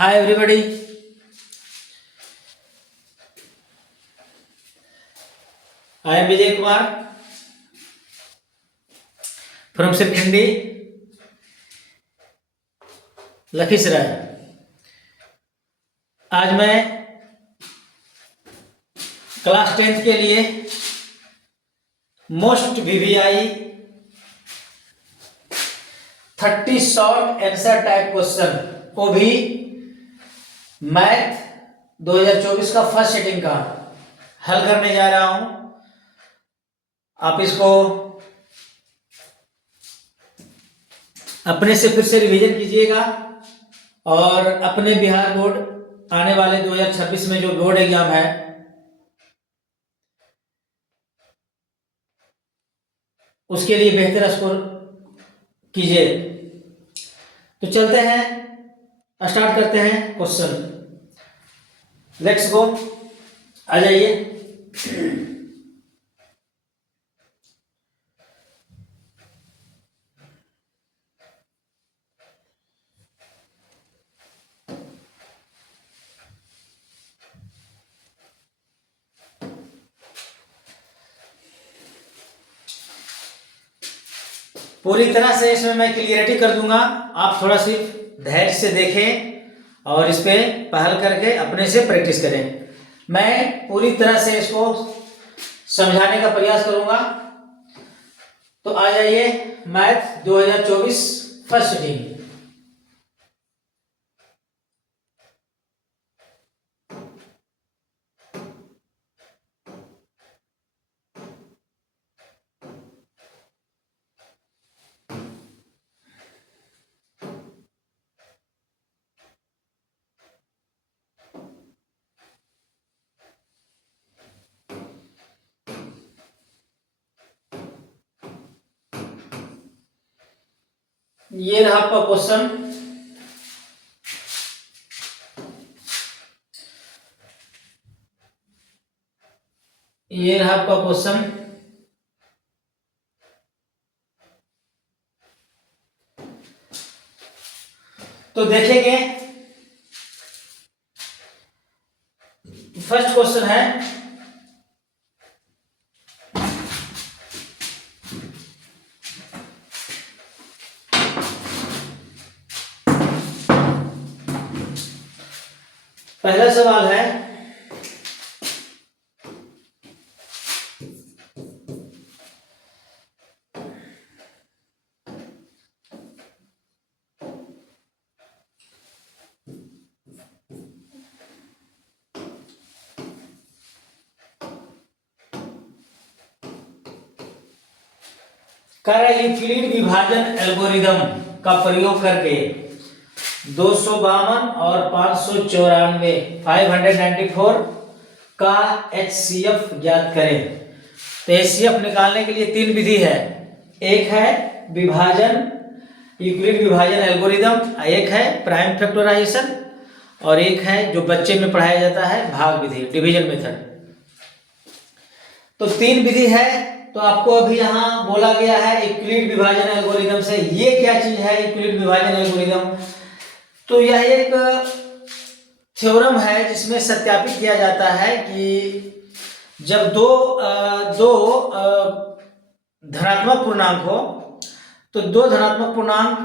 Hi everybody, I am Vijay Kumar from Sirkhindi, Lakhisarai. आज मैं class 10th के लिए most VVI 30 short answer type question, वो भी मैथ 2024 का फर्स्ट सेटिंग का हल करने जा रहा हूं। आप इसको अपने से फिर से रिवीजन कीजिएगा और अपने बिहार बोर्ड आने वाले 2026 में जो बोर्ड एग्जाम है उसके लिए बेहतर स्कोर कीजिए। तो चलते हैं, स्टार्ट करते हैं क्वेश्चन। लेट्स गो, आ जाइए। पूरी तरह से इसमें मैं क्लियरिटी कर दूंगा, आप थोड़ा सिर्फ धैर्य से देखें और इस पे पहल करके अपने से प्रैक्टिस करें। मैं पूरी तरह से इसको समझाने का प्रयास करूंगा। तो आ जाइए, मैथ 2024 फर्स्ट सेटिंग। ये रहा आपका क्वेश्चन। ये रहा आपका क्वेश्चन। तो देखेंगे, फर्स्ट क्वेश्चन है पहला सवाल है यूक्लिड विभाजन एल्गोरिदम का प्रयोग करके 252 और 594 594 का HCF ज्ञात करें। तो HCF निकालने के लिए तीन विधि है। एक है विभाजन, यूक्लिड विभाजन एल्गोरिदम, एक है प्राइम फैक्टराइजेशन और एक है जो बच्चे में पढ़ाया जाता है भाग विधि, डिवीजन मेथड। तो तीन विधि है। तो आपको अभी यहाँ बोला गया है यूक्लिड विभाजन एल्गोरिदम से। ये क्या चीज है यूक्लिड विभाजन एल्गोरिदम? तो यह एक थ्योरम है जिसमें सत्यापित किया जाता है कि जब दो धनात्मक पूर्णांक हो तो दो धनात्मक पूर्णांक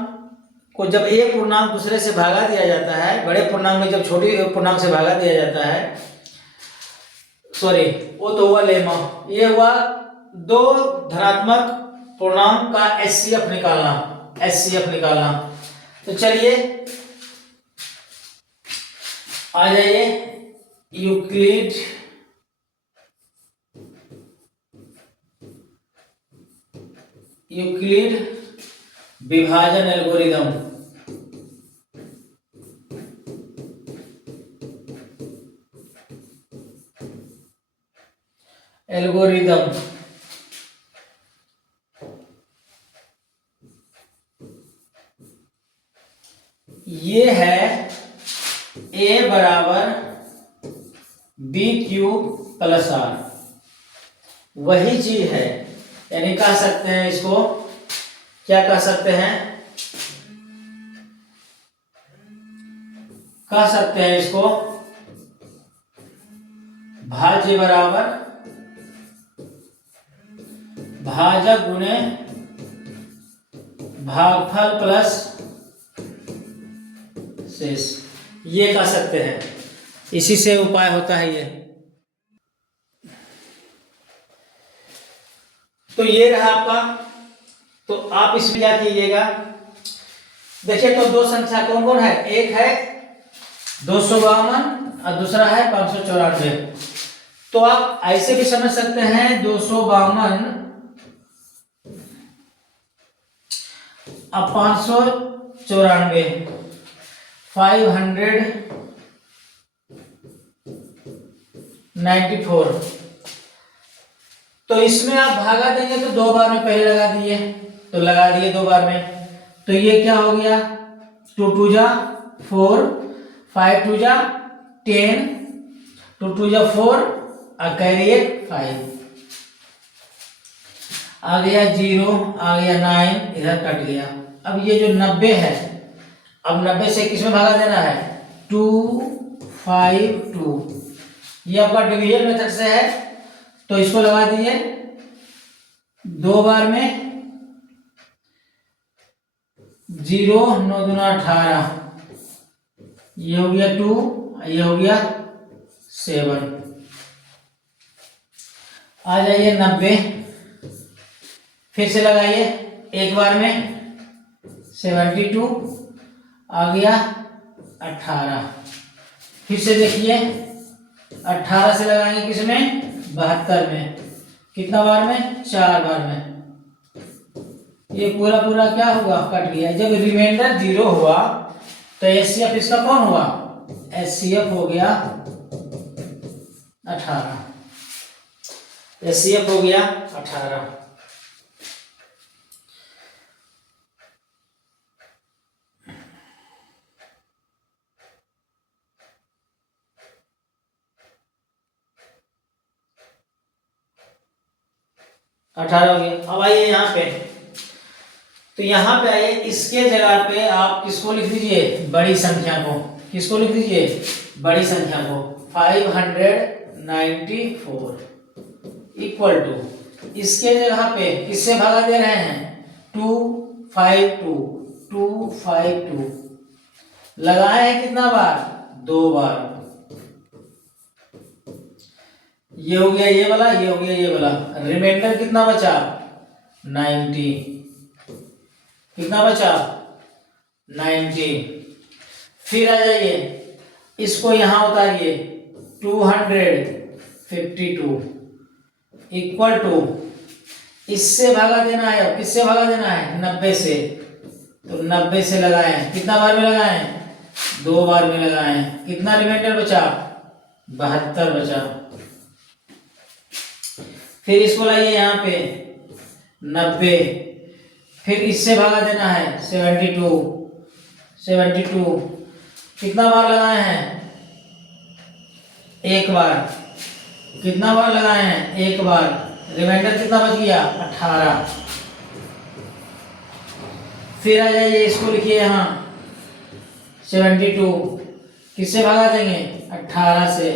को जब एक पूर्णांक दूसरे से भागा दिया जाता है, बड़े पूर्णांक में जब छोटे पूर्णांक से भागा दिया जाता है, सॉरी वो तो हुआ लेमा, ये हुआ दो धनात्मक पूर्णांक का HCF निकालना। तो चलिए आ जाइए, यूक्लिड विभाजन एल्गोरिदम। ये है A बराबर BQ प्लस R, वही चीज है। यानी कह सकते हैं इसको, क्या कह सकते हैं, कह सकते हैं इसको भाज्य बराबर भाजक गुणे भागफल प्लस शेष, ये कह सकते हैं। इसी से उपाय होता है ये। तो ये रहा आपका। तो आप इसमें क्या कीजिएगा, देखिए तो दो संख्या कौन कौन है, एक है 252 और दूसरा है 594। तो आप ऐसे भी समझ सकते हैं 252 अब 594 594। तो इसमें आप भागा देंगे तो 2 बार में पहले लगा दिए, तो लगा दिए 2 बार में। तो ये क्या हो गया, 2 2 जा 4, 5 2 जा 10, 2 2 जा 4 और कैरी 5, आ गया 0, आ गया 9, इधर कट गया। अब ये जो 90 है, अब 90 से किसमें भागा देना है, 2 5 2। ये आपका डिवीजन मेथड से है, तो इसको लगा दीजिए 2 बार में, 0 9 2 18, ये हो गया 2, ये हो गया 7। आ जाइए 90, फिर से लगाइए एक बार में, 72 आ गया 18। फिर से देखिए 18 से लगाएंगे किसमें, 72 में, कितना बार में, 4 बार में। ये पूरा पूरा क्या हुआ, कट गया। जब रिमाइंडर 0 हुआ तो एचसीएफ इसका कौन हुआ, एचसीएफ हो गया 18, एचसीएफ हो गया 18। अठारह हो गया। अब आइए यहाँ पे, तो यहाँ पे आइए, इसके जगह पे आप किसको लिख दीजिए, बड़ी संख्या को। किसको लिख दीजिए, बड़ी संख्या को। 594 इक्वल टू, इसके जगह पे किससे भागा दे रहे हैं, 252, 252 लगाए हैं कितना बार, 2 बार। ये हो गया ये वाला, ये हो गया ये वाला। रिमाइंडर कितना बचा, 90। कितना बचा, 90। फिर आ जाइए, इसको यहां उतारिए, 252 इक्वल टू, इससे भागा देना है। अब किससे भागा देना है, 90 से। तो 90 से लगाए, कितना बार में लगाए, 2 बार में लगाए। कितना रिमाइंडर बचा, 72 बचा। फिर इसको लाइए यहाँ पे 90, फिर इससे भागा देना है 72 कितना बार लगाए हैं, 1 बार। कितना बार लगाए हैं, 1 बार। रिमाइंडर कितना बच गया, 18। फिर आ जाइए, इसको लिखिए यहाँ 72 किससे भागा देंगे, 18 से।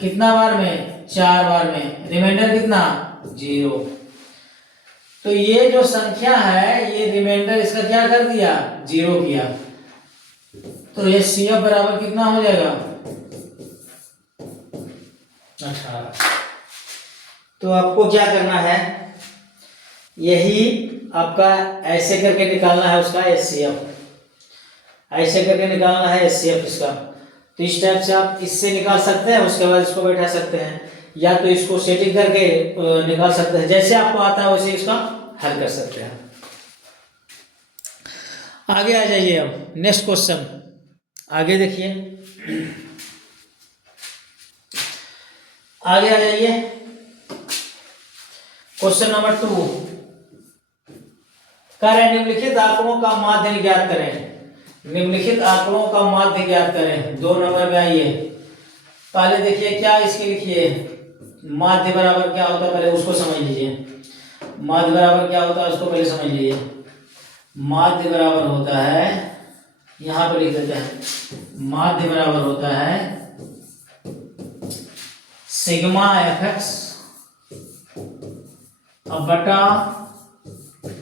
कितना बार में, 4 बार में। रिमाइंडर कितना, 0। तो ये जो संख्या है, ये रिमाइंडर इसका क्या कर दिया, 0 किया। तो ये CF बराबर कितना हो जाएगा, 18। तो आपको क्या करना है, यही आपका ऐसे करके निकालना है उसका HCF, ऐसे करके निकालना है HCF इसका। तो इस टाइप से आप इससे निकाल सकते हैं, उसके बाद इसको बैठा सकते हैं, या तो इसको सेटिंग करके निकाल सकते हैं। जैसे आपको आता है वैसे इसका हल कर सकते हैं। आगे आ जाइए, अब नेक्स्ट क्वेश्चन आगे देखिए, आगे आ जाइए। क्वेश्चन नंबर 2 कह रहे निम्नलिखित आंकड़ों का माध्य ज्ञात करें। निम्नलिखित आंकड़ों का माध्य ज्ञात करें। 2 नंबर में आइए, पहले देखिए क्या इसके लिखिए, माध्य बराबर क्या होता है पहले उसको समझ लीजिए। माध्य बराबर क्या होता है उसको पहले समझ लीजिए। माध्य बराबर होता है, यहाँ पे लिख देते हैं माध्य बराबर होता है सिग्मा एफ एक्स अब बटा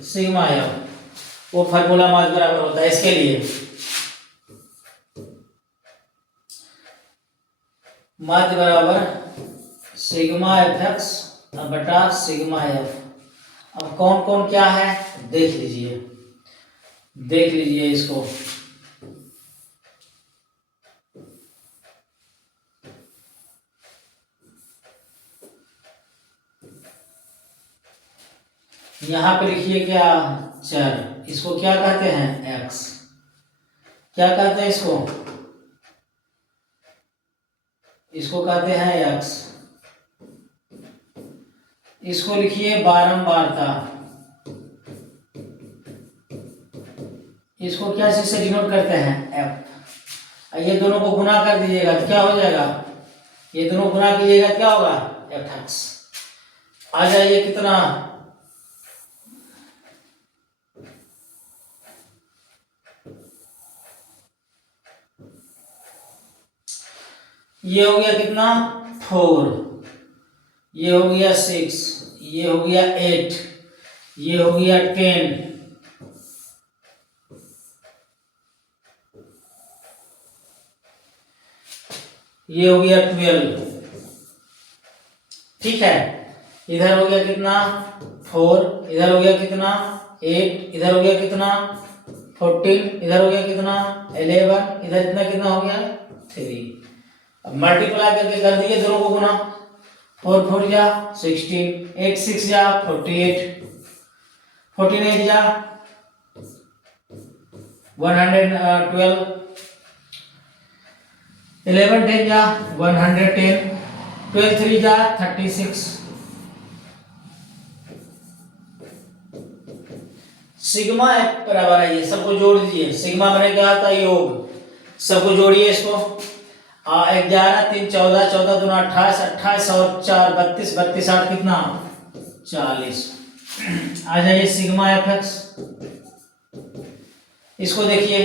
सिग्मा एफ। वो फार्मूला माध्य बराबर होता है इसके लिए माध्य बराबर सिग्मा एफ एक्स बटा सिग्मा एफ। अब कौन कौन क्या है देख लीजिए इसको। यहां पे लिखिए क्या चर, इसको क्या कहते हैं एक्स। क्या कहते हैं इसको कहते हैं एक्स। इसको लिखिए बारंबारता। इसको क्या चीज से डिनोट करते हैं एफ। ये दोनों को गुना कर दीजिएगा तो क्या हो जाएगा, ये दोनों गुना कीजिएगा क्या होगा एफ एक्स। आ जाइए कितना, ये हो गया कितना 4, ये हो गया 6, ये हो गया 8, ये हो गया 10, ये हो गया 12। ठीक है, इधर हो गया कितना 4, इधर हो गया कितना 8, इधर हो गया कितना 14, इधर हो गया कितना 11, इधर इतना कितना हो गया 3। अब मल्टीप्लाई करके कर दिए दोनों को गुना, 4 4 जा 16, 8 6 जा 48, 14 8 जा 112, 11 10 जा 110, 12 3 जा 36। सिग्मा एफ बराबर है, ये सबको जोड़ दीजिए। सिग्मा मैंने क्या था योग, सबको जोड़िए इसको। 11 3 14, 14 दूना 28, 28 और 4 32, 32 8 कितना 40। आ जाइए सिग्मा एफ एक्स। इसको देखिए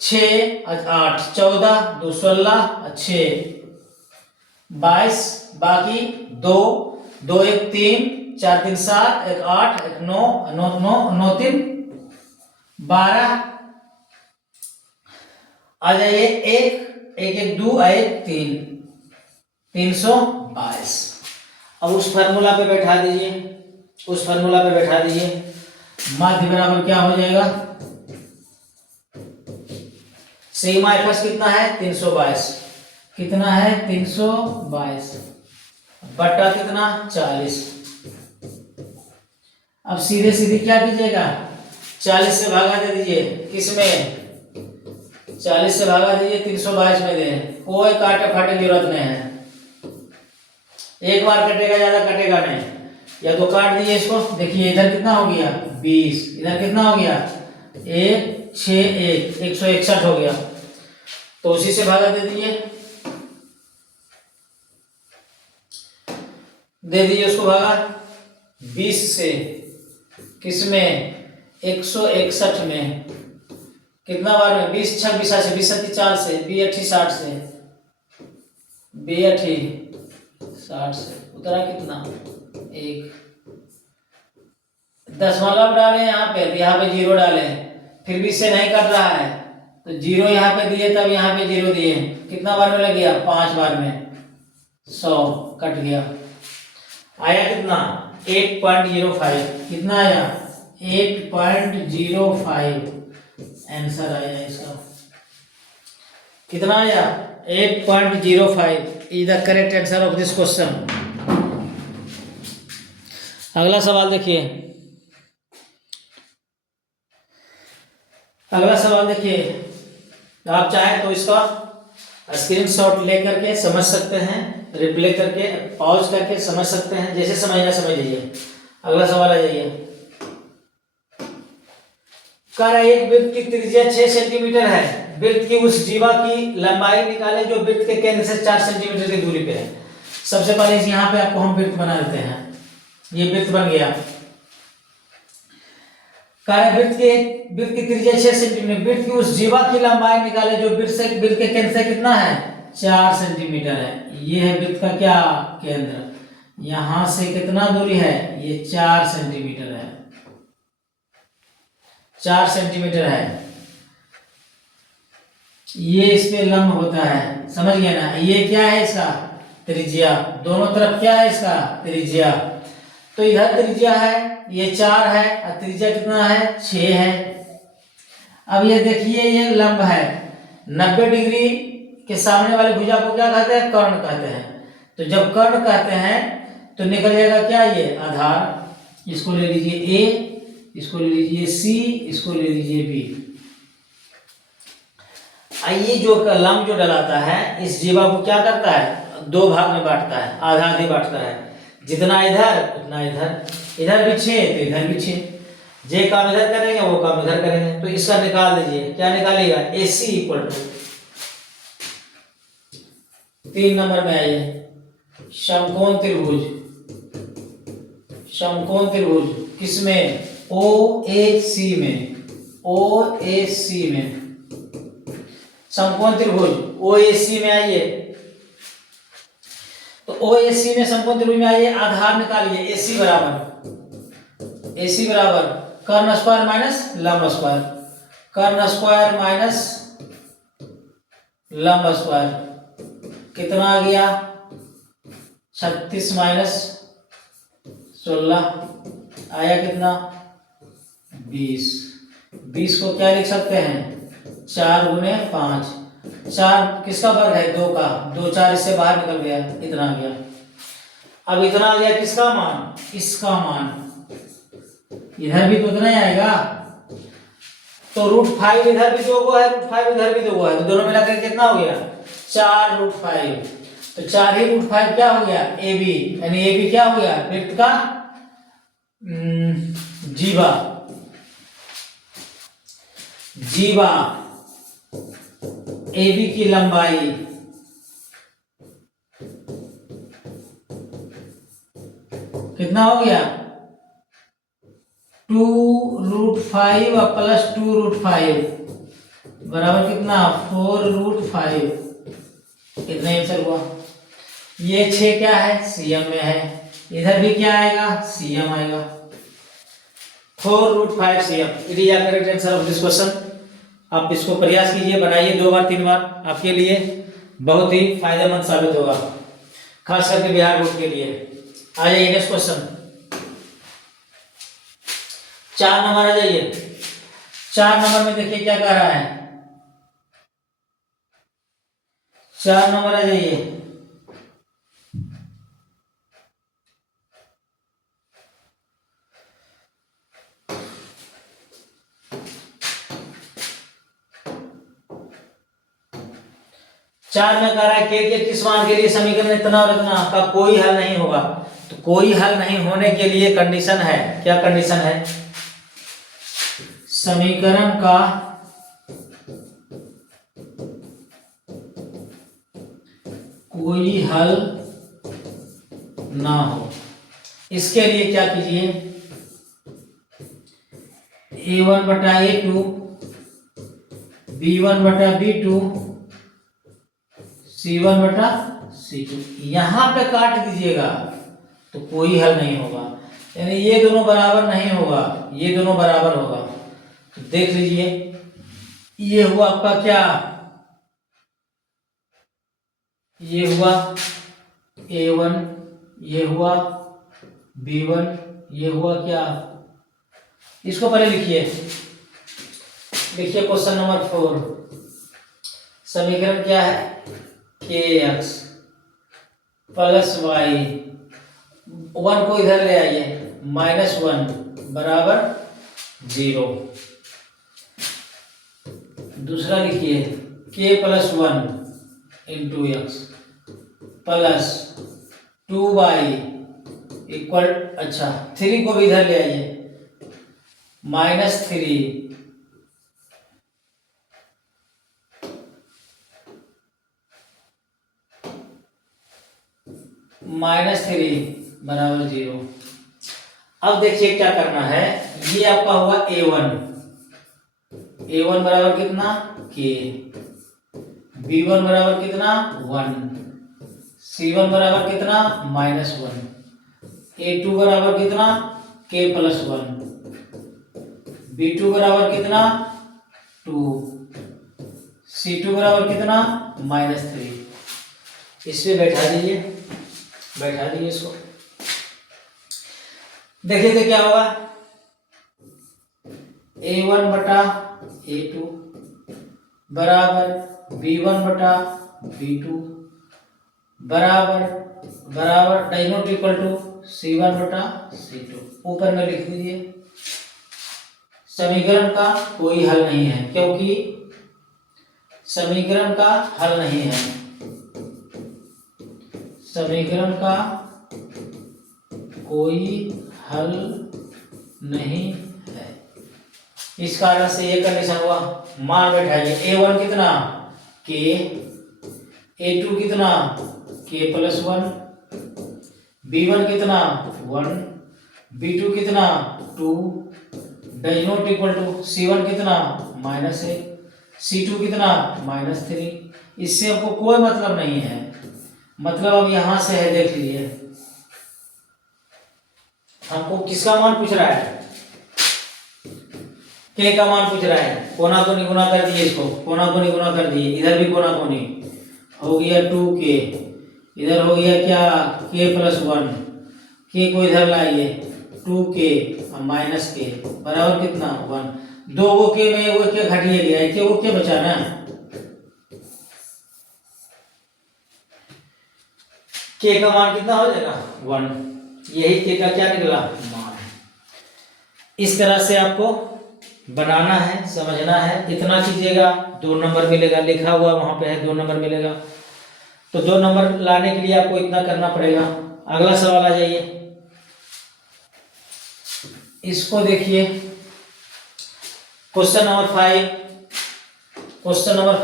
6 8 14 2 16 6 22, बाकी 2 2 1 3 4 3 7 1 8 1 9 9 9 9 3 12। आ जाइए 1 1 1 2 1 3 322। अब उस फार्मूला पे बैठा दीजिए, उस फार्मूला पे बैठा दीजिए। माध्य बराबर क्या हो जाएगा, सिग्मा एफ कितना है 322, कितना है 322 बटा कितना 40। अब सीधे सीधे क्या कीजिएगा 40 से भागा दे दीजिए, किसमें 40 से भागा दीजिए 322 में दे, कोई काटे फाटे की जरूरत नहीं है। एक बार कटेगा, ज्यादा कटेगा नहीं। या तो काट दीजिए इसको, देखिए इधर कितना हो गया 20, इधर कितना हो गया 1 6 1 161 हो गया, तो उसी से भागा दे दीजिए, दे दीजिए उसको भागा 20 से, किसमें 161 में, कितना बार में 20 6 20 से 20 7 4 से 20 8 60 से 20 8 60 से उतरा कितना 1। 10 वाला डाले यहाँ पे, यहाँ पे 0 डाले, फिर भी से नहीं कट रहा है तो 0 यहाँ पे दिए, तब यहाँ पे 0 दिए, कितना बार में लग गया 5 बार में 100 कट गया। आया कितना 8.05, कितना आया 8.05 आंसर आया इसका, कितना आया 8.05 is the correct answer of this question. अगला सवाल देखिए, अगला सवाल देखिए, आप चाहें तो इसका स्क्रीनशॉट लेकर के समझ सकते हैं, रिप्ले करके पॉज करके समझ सकते हैं, जैसे समझना समझ लीजिए। अगला सवाल आ जाइए, कह रहा है एक वृत्त की त्रिज्या 6 सेंटीमीटर है, वृत्त की उस जीवा की लंबाई निकाले जो वृत्त के केंद्र से 4 सेंटीमीटर की दूरी पे है। सबसे पहले यहाँ पे आपको हम वृत्त बना देते हैं, ये वृत्त बन गया। वृत्त की त्रिज्या 6 सेंटीमीटर, वृत्त की उस जीवा की लंबाई निकाले जो वृत्त के केंद्र से कितना है 4 सेंटीमीटर है। ये है वृत्त का क्या केंद्र, यहां से कितना दूरी है ये 4 सेंटीमीटर है, 4 सेंटीमीटर है। ये इस पे लंब होता है, समझ गया ना। ये क्या है इसका त्रिज्या, दोनों तरफ क्या है इसका त्रिज्या। तो इधर त्रिज्या है ये 4 है और त्रिज्या कितना है 6 है। अब ये देखिए ये लंब है, 90 डिग्री के सामने वाले भुजा को क्या कहते हैं कर्ण कहते हैं। तो जब कर्ण कहते हैं तो निकल जाएगा क्या ये आधार, इसको ले लीजिए ए, इसको ले लीजिए सी, इसको ले लीजिए बी। ये जो लंब जो डलाता है इस जीवा को क्या करता है 2 भाग में बांटता है, आधा आधी बांटता है, जितना इधर उतना इधर, इधर भी 6 तो इधर भी 6, जे काम इधर करेंगे वो काम इधर करेंगे। तो इसका निकाल दीजिए, क्या निकालिएगा AC इक्वल टू 3 नंबर में आइए समकोण त्रिभुज, समकोण त्रिभुज किसमें OAC में, OAC में समकोण त्रिभुज OAC में आइए। तो OAC में समकोण त्रिभुज में आइए, आधार निकालिए AC बराबर कर्ण स्क्वायर माइनस लंब स्क्वायर, कर्ण स्क्वायर माइनस लंब स्क्वायर कितना आ गया 36 माइनस 16 आया कितना 20। 20 को क्या लिख सकते हैं 4 गुने 5, 4 किसका वर्ग है 2 का, 2 4 इससे बाहर निकल गया, इतना आ गया। अब इतना आ गया किसका मान, इसका मान, इधर भी तो उतना ही आएगा। तो √5 इधर भी 2 को है, √5 इधर भी 2 को है, तो दोनों मिलाकर कितना हो गया 4 √5। तो 4 ही √5 क्या हो गया AB, यानी AB क्या हो गया वृत्त का जीवा, जीवा AB की लंबाई कितना हो गया 2 √5 और प्लस 2 √5 बराबर कितना 4 √5, कितना आंसर हुआ। ये 6 क्या है CM में है, इधर भी क्या आएगा CM आएगा, 4 √5 CM। It is the correct answer of this question. आप इसको प्रयास कीजिए, बनाइए 2 बार 3 बार, आपके लिए बहुत ही फायदेमंद साबित होगा, खास करके बिहार बोर्ड के लिए। आ जाइए नेक्स्ट क्वेश्चन 4 नंबर आ जाइए। 4 नंबर में देखिए क्या कह रहा है, 4 नंबर आ जाइए। चार में कह रहा है के किस मान के लिए समीकरण इतना और इतना का कोई हल नहीं होगा। तो कोई हल नहीं होने के लिए कंडीशन है, क्या कंडीशन है, समीकरण का कोई हल ना हो। इसके लिए क्या कीजिए A1/A2 B1/B2 C1/C2 यहां पे काट दीजिएगा तो कोई हल नहीं होगा, यानी ये दोनों बराबर नहीं होगा, ये दोनों बराबर होगा। तो देख लीजिए ये हुआ आपका क्या, ये हुआ A1, ये हुआ B1, ये हुआ क्या, इसको पहले लिखिए। देखिए क्वेश्चन नंबर 4, समीकरण क्या है kx प्लस y, 1 को इधर ले आइए -1 बराबर 0। दूसरा लिखिए k + 1 into x plus 2y equal, अच्छा 3 को भी इधर ले आइए -3 -3 बराबर 0। अब देखिए क्या करना है, ये आपका हुआ A1, A1 बराबर कितना K, B1 बराबर कितना 1, C1 बराबर कितना -1, A2 बराबर कितना K + 1, B2 बराबर कितना 2, C2 बराबर कितना -3। इस पे बैठा दीजिए इसको। देखिए तो क्या होगा, A1 बटा A2 बराबर B1 बटा B2 बराबर die not equal to C1 बटा C2। ऊपर में लिख दीजिए। समीकरण का कोई हल नहीं है, क्योंकि समीकरण का हल नहीं है, समीकरण का कोई हल नहीं है। इस कारण से ये कंडीशन हुआ। मान बैठाइए, A1 कितना K, A2 कितना K + 1, B1 कितना 1, B2 कितना 2, does not equal to C1 कितना -1, C2 कितना -3। इससे आपको कोई मतलब नहीं है, मतलब अब यहां से है, देख लीजिए। हमको किसका मान पूछ रहा है, K का मान पूछ रहा है। कोना कोनी गुना कर दिए इसको, कोना कोनी गुना कर दिए, इधर भी कोना कोनी हो गया 2K, इधर हो गया क्या K + 1, K को इधर लाइए 2K और -K बराबर कितना 1। दो को K में वो K घटिए गया, K वो K बचा ना, K का मान कितना हो जाएगा 1। यही K का क्या निकला मान। इस तरह से आपको बनाना है, समझना है। इतना कीजिएगा 2 नंबर मिलेगा, लिखा हुआ वहां पे है 2 नंबर मिलेगा। तो 2 नंबर लाने के लिए आपको इतना करना पड़ेगा। अगला सवाल आ जाइए, इसको देखिए। क्वेश्चन नंबर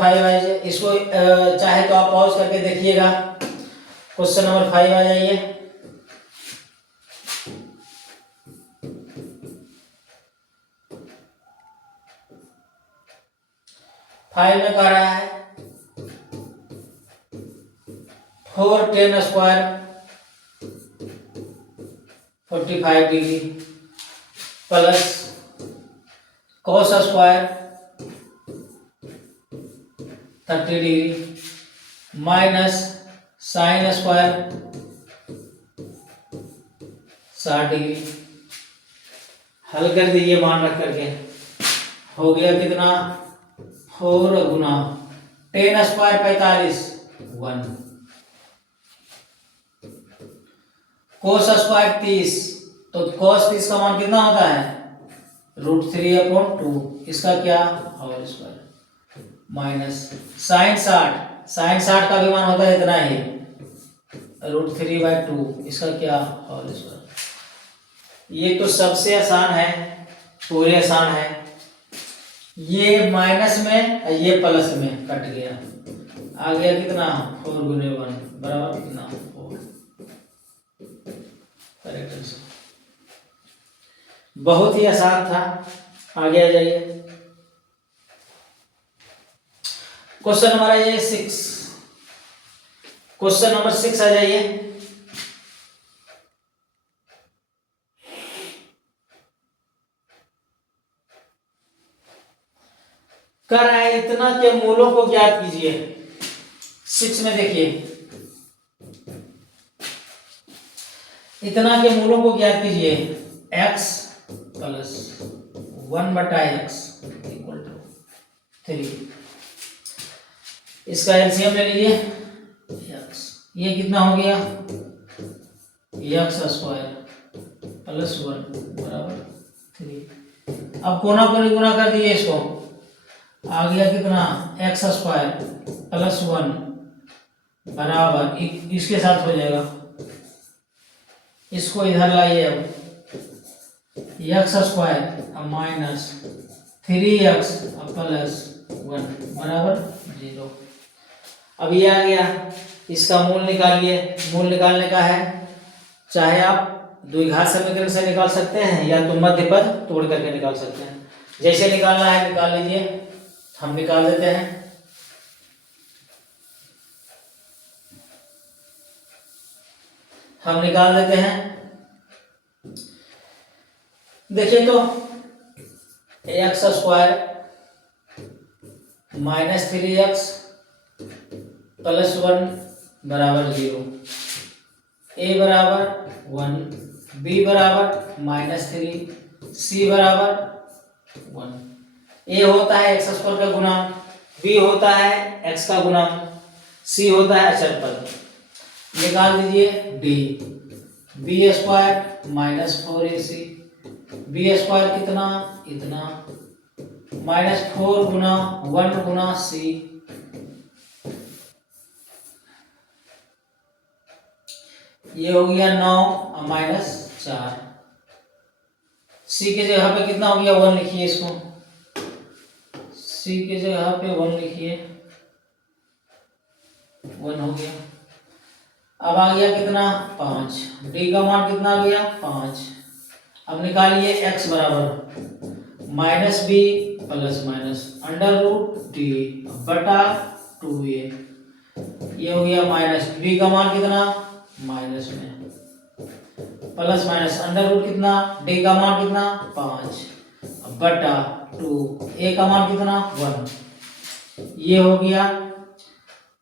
5 आइए। इसको चाहे तो आप पॉज करके देखिएगा। क्वेश्चन नंबर 5 आ जाइए। फाइव में कह रहा है 4tan square 45 degree plus cos square 30 degree minus sin square 60 degree. हल कर दीजिए मान रख करके। हो गया कितना 4 गुना tan स्क्वायर 45 1, cos स्क्वायर 30, तो cos 30 का मान कितना होता है √3/2, इसका क्या होल स्क्वायर माइनस sin 60 का भी मान होता है इतना ही √3/2, इसका क्या होल स्क्वायर। ये तो सबसे आसान है, पूरे आसान है। ये माइनस में और ये प्लस में कट गया, आ गया कितना 4 गुने 1 बराबर कितना 4। Correct answer. बहुत ही आसान था। आगे आ जाइए। क्वेश्चन नंबर आइए 6। क्वेश्चन नंबर 6 आ जाइए। कर रहा है इतना के मूलों को ज्ञात कीजिए। 6 में देखिए, इतना के मूलों को ज्ञात कीजिए। x plus 1/x equal to 3। इसका एलसीएम ले लीजिए x। ये कितना हो गया x स्क्वायर प्लस 1 बराबर 3। अब कोना कोनी गुना कर दिए इसको, आ गया कितना x स्क्वायर प्लस 1 बराबर इसके साथ हो जाएगा। इसको इधर लाइए। अब x square minus 3x plus 1 बराबर 0। अब ये आ गया, इसका मूल निकालिए। मूल निकालने का है, चाहे आप द्विघात समीकरण से निकाल सकते हैं या तो मध्य पद तोड़ करके निकाल सकते हैं। जैसे निकालना है निकाल लीजिए, हम निकाल देते हैं। हम निकाल देते हैं। देखिए तो x square minus 3x plus 1 बराबर 0, ए बराबर 1, बी बराबर -3, सी बराबर 1। ए होता है एक्स स्क्वायर का गुणांक, बी होता है एक्स का गुणांक, सी होता है अचर पद। निकाल दीजिए D, B square -4ac, B square कितना, इतना, -4 गुना 1 गुना सी, ये हो गया 9 -4। सी के जगह पे कितना हो गया 1 लिखिए इसको, सी के जगह पे 1 लिखिए, 1 हो गया। अब आ गया कितना 5, डी का मान कितना आ गया 5। अब निकालिए x बराबर -b plus minus under root D बटा 2a, ये हो गया माइनस, b का मान कितना माइनस में, प्लस माइनस अंडर रूट कितना, डी का मान कितना 5 बटा 2, a का मान कितना 1, ये हो गया।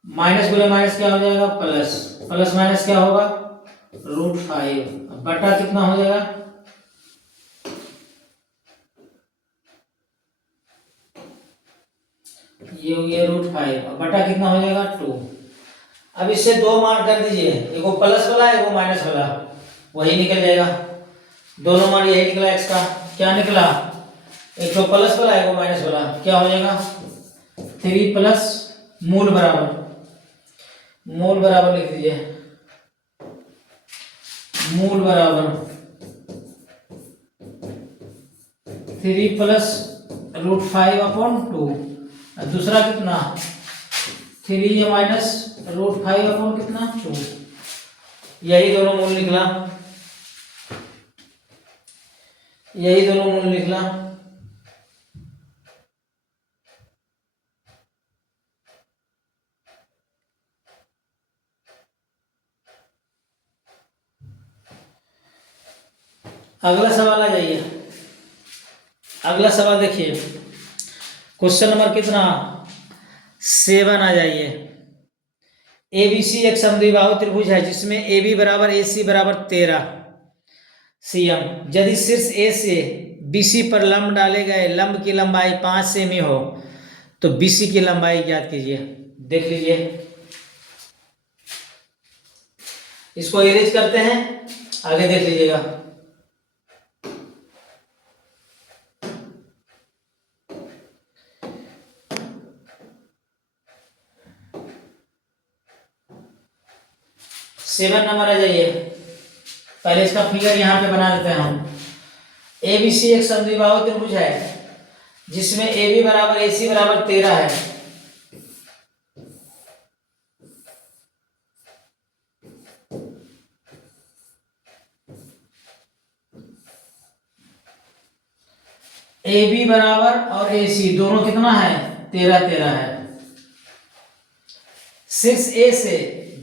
माइनस गुणे माइनस क्या हो जाएगा प्लस, प्लस माइनस क्या होगा √5 बटा कितना हो जाएगा, ये हो गया √5 बटा कितना हो जाएगा 2। अब इससे दो मान कर दीजिए, एगो प्लस वाला एगो माइनस वाला, वही निकल जाएगा। दोनों मान यही निकला x का, क्या निकला, एक तो प्लस वाला एगो माइनस वाला, क्या हो जाएगा 3 प्लस मूल बराबर, मूल बराबर लिख दीजिए, मूल बराबर 3 प्लस √5/2, दूसरा कितना 3 माइनस √5/ कितना 2, यही दोनों मूल निकला, यही दोनों मूल निकला। अगला सवाल आ जाइए, अगला सवाल देखिए, क्वेश्चन नंबर कितना 7 आ जाइए। ABC एक समद्विबाहु त्रिभुज है जिसमें AB बराबर AC बराबर 13 cm, यदि शीर्ष A से BC पर लंब डाले गए लंब की लंबाई 5 सेमी हो तो BC की लंबाई ज्ञात कीजिए। देख लीजिए, इसको इरेज करते हैं, आगे देख लीजिएगा। सेवन नंबर आ जाइए, पहले इसका फिगर यहाँ पे बना देते हैं हम। ABC एक समद्विबाहु त्रिभुज है जिसमें AB बराबर AC बराबर 13 है। AB बराबर और AC दोनों कितना है 13 है। शीर्ष A से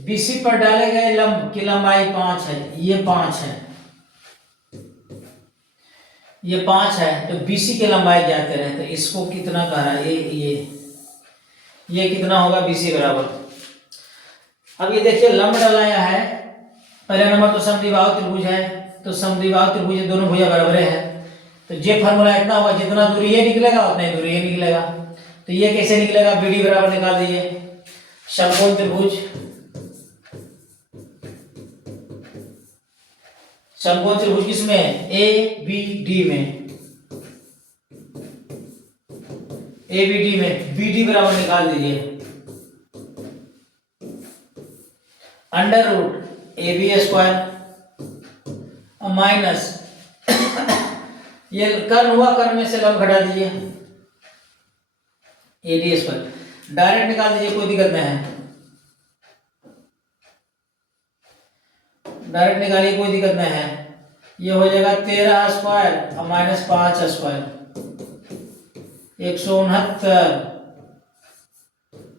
BC पर डाले गए लंब की लंबाई 5 है, ये 5 है, ये 5 है, तो BC की लंबाई ज्ञात करें। तो इसको कितना कह रहा है ये कितना होगा BC बराबर। अब ये देखिए लंब डलाया है, पहला नंबर तो समद्विबाहु त्रिभुज है, तो समद्विबाहु त्रिभुज दोनों भुजा बराबर है, तो ये फार्मूला इतना होगा, जितना दूरी ये निकलेगा उतना ही दूरी ये निकलेगा। तो ये कैसे निकलेगा, BD बराबर निकाल दीजिए, समकोण त्रिभुज, समकोण त्रिभुज किसमें ABD में, ABD में BD बराबर निकाल दीजिए, under root AB square minus ये कर्ण हुआ, कर्ण में से लंब घटा दीजिए AD स्क्वायर, डायरेक्ट निकाल दीजिए, कोई दिक्कत नहीं है, डायरेक्ट निकालिए कोई दिक्कत नहीं है। ये हो जाएगा 13 स्क्वायर और माइनस 5 स्क्वायर 169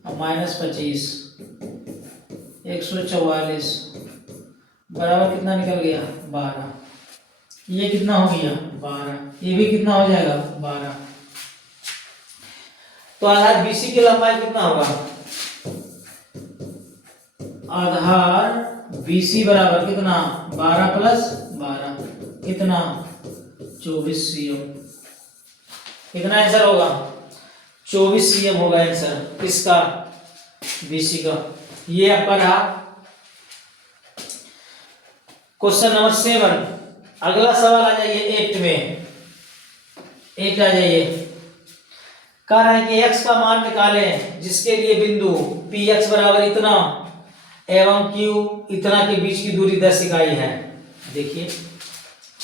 और माइनस 25 144 बराबर कितना निकल गया 12। ये कितना हो गया 12, ये भी कितना हो जाएगा 12। तो आधार BC की लंबाई कितना होगा, आधार BC बराबर कितना 12 प्लस 12 कितना 24 cm। कितना आंसर होगा 24 cm होगा आंसर किसका BC का। ये आपका रहा क्वेश्चन नंबर 7। अगला सवाल आ जाइए 8 में। 8 आ जाइए, कह रहा है कि x का मान निकालें जिसके लिए बिंदु Px बराबर इतना एवं Q इतना के बीच की दूरी 10 इकाई है। देखिए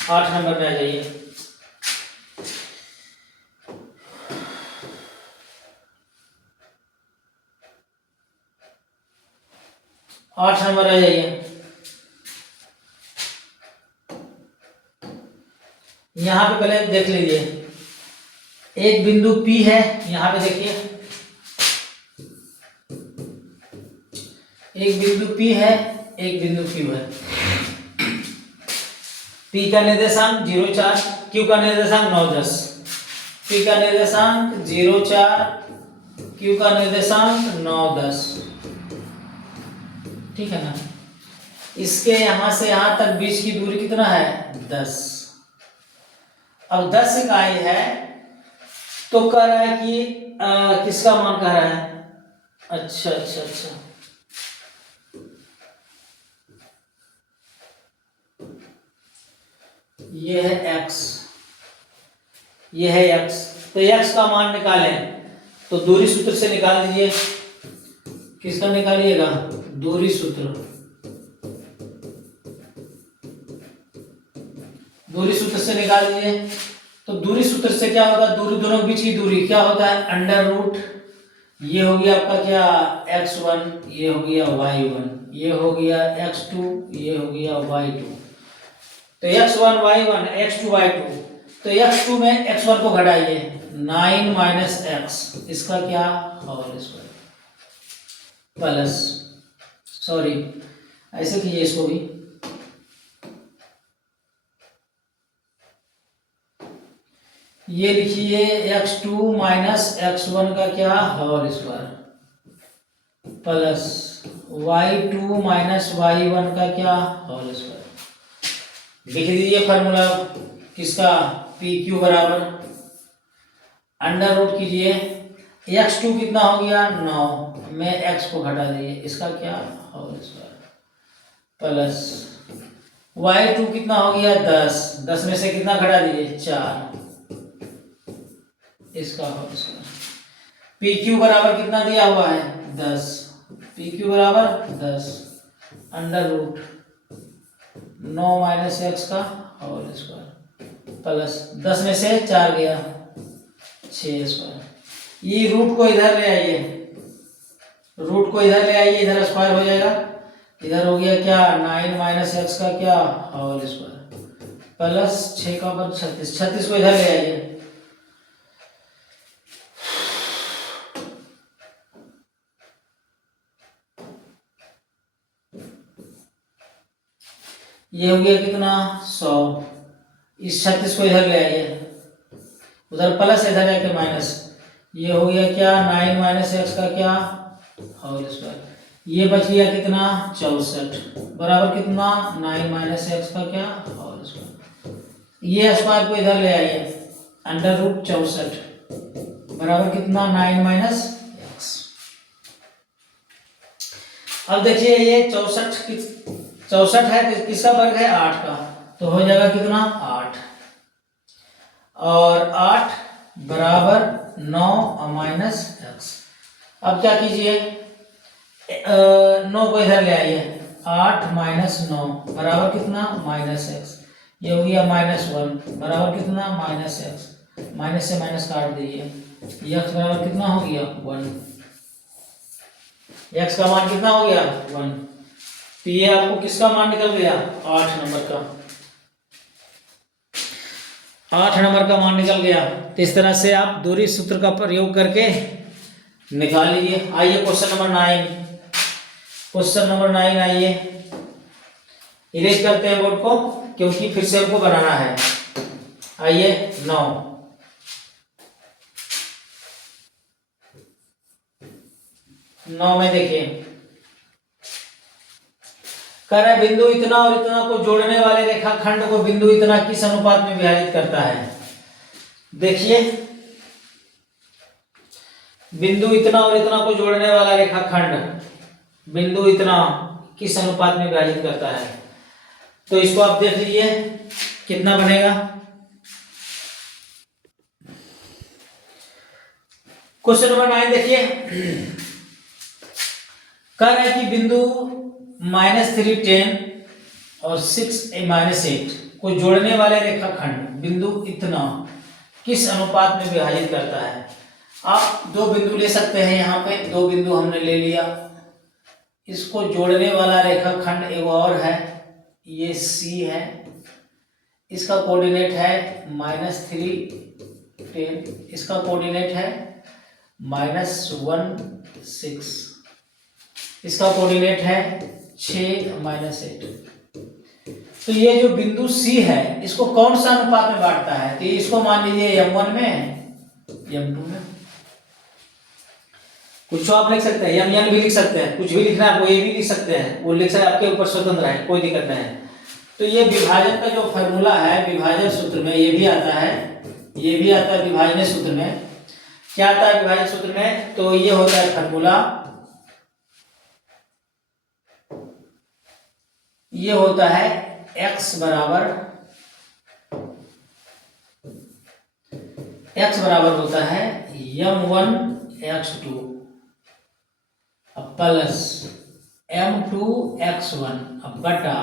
8 नंबर में आ जाइए। आठ नंबर आ जाइए। यहां पे पहले देख लीजिए, एक बिंदु P है, यहां पे देखिए एक बिंदु P है, एक बिंदु Q है। P का निर्देशांक 0,4, Q का निर्देशांक 9,10। P का निर्देशांक 0,4, Q का निर्देशांक 9,10। ठीक है ना। इसके यहां से यहां तक बीच की दूरी कितना है 10। अब 10 इकाई है तो कह रहा है कि किसका मान कह रहा है। अच्छा अच्छा अच्छा, ये है x, ये है x। तो x का मान निकालें तो दूरी सूत्र से निकाल दीजिए। किसका निकालिएगा दूरी सूत्र। दूरी सूत्र से निकाल दीजिए। तो दूरी सूत्र से क्या होगा, दूरी दोनों के बीच की दूरी क्या होता है अंडर रूट। ये हो गया आपका क्या x1, ये हो गया y1, ये हो गया x2, ये हो गया y2। तो x1 y1 x2 y2। तो x2 में x1 को घटाइए 9 माइनस x, इसका क्या होल स्क्वायर प्लस, सॉरी ऐसे कीजिए इसको भी, ये लिखिए x2 माइनस x1 का क्या whole square plus y2 minus y1 का क्या होल स्क्वायर। लिख दीजिए फॉर्मूला किसका PQ बराबर अंडर रूट कीजिए x2 कितना हो गया 9 में x को घटा दीजिए, इसका क्या होल स्क्वायर प्लस y2 कितना हो गया 10, 10 में से कितना घटा दीजिए 4, इसका होल स्क्वायर। PQ बराबर कितना दिया हुआ है 10, PQ बराबर 10 अंडर रूट 9 माइनस x का होल स्क्वायर प्लस 10 में से 4 गया 6 स्क्वायर। ये रूट को इधर ले आइए, रूट को इधर ले आइए, इधर स्क्वायर हो जाएगा। इधर हो गया क्या 9 माइनस x का क्या होल स्क्वायर प्लस 6 का वर्ग 36, 36 को इधर ले आइए। ये हो गया कितना 100, इस 36 को इधर ले आइए, उधर प्लस इधर जाके माइनस। ये हो गया क्या 9 माइनस x का क्या होल स्क्वायर। ये बच गया कितना 64 बराबर कितना 9 माइनस x का क्या होल स्क्वायर। ये स्क्वायर को इधर ले आइए अंडर रूट 64 बराबर कितना 9 माइनस x। अब देखिए ये 64 है तो किसका वर्ग है 8 का, तो हो जाएगा कितना 8 और 8 बराबर 9 और माइनस x। अब क्या कीजिए 9 को इधर ले आइए, 8 माइनस 9 बराबर कितना माइनस x। ये हो गया -1 बराबर कितना माइनस x, माइनस से माइनस काट दीजिए, x बराबर कितना हो गया 1, x का मान कितना हो गया 1। तो ये आपको किसका मान निकल गया 8 नंबर का। 8 नंबर का मान निकल गया। तो इस तरह से आप दूरी सूत्र का प्रयोग करके निकाल लीजिए। आइए क्वेश्चन नंबर 9। क्वेश्चन नंबर 9 आइए, इरेज करते हैं बोर्ड को क्योंकि फिर से हमको बनाना है। आइए 9 में देखिए, कह रहा है बिंदु इतना और इतना को जोड़ने वाले रेखाखंड को बिंदु इतना किस अनुपात में विभाजित करता है। देखिए, बिंदु इतना और इतना को जोड़ने वाला रेखाखंड बिंदु इतना किस अनुपात में विभाजित करता है। तो इसको आप देख लीजिए कितना बनेगा। क्वेश्चन नंबर 9 देखिए, कह रहा है कि बिंदु -3 10 और 6 -8 को जोड़ने वाले रेखाखंड बिंदु इतना किस अनुपात में विभाजित करता है। आप दो बिंदु ले सकते हैं, यहाँ पे दो बिंदु हमने ले लिया। इसको जोड़ने वाला रेखाखंड एक और है, ये C है, इसका कोऑर्डिनेट है -3 10, इसका कोऑर्डिनेट है -1 6, इसका कोऑर्डिनेट है 6 -8। तो ये जो बिंदु C है इसको कौन सा अनुपात में बांटता है। तो इसको मान लीजिए M1 में, M2 में। कुछ आप लिख सकते हैं, MN भी लिख सकते हैं, कुछ भी लिखना है आपको, ये भी लिख सकते हैं, वो लिख सकते हैं, आपके ऊपर स्वतंत्र है, कोई दिक्कत नहीं है। तो ये विभाजन का जो फॉर्मूला है विभाजन सूत्र में ये भी आता है, ये भी आता है विभाजन सूत्र में। क्या आता है विभाजन सूत्र में, तो ये होता है फॉर्मूला, ये होता है x बराबर होता है M1 x2 plus M2 x1 बटा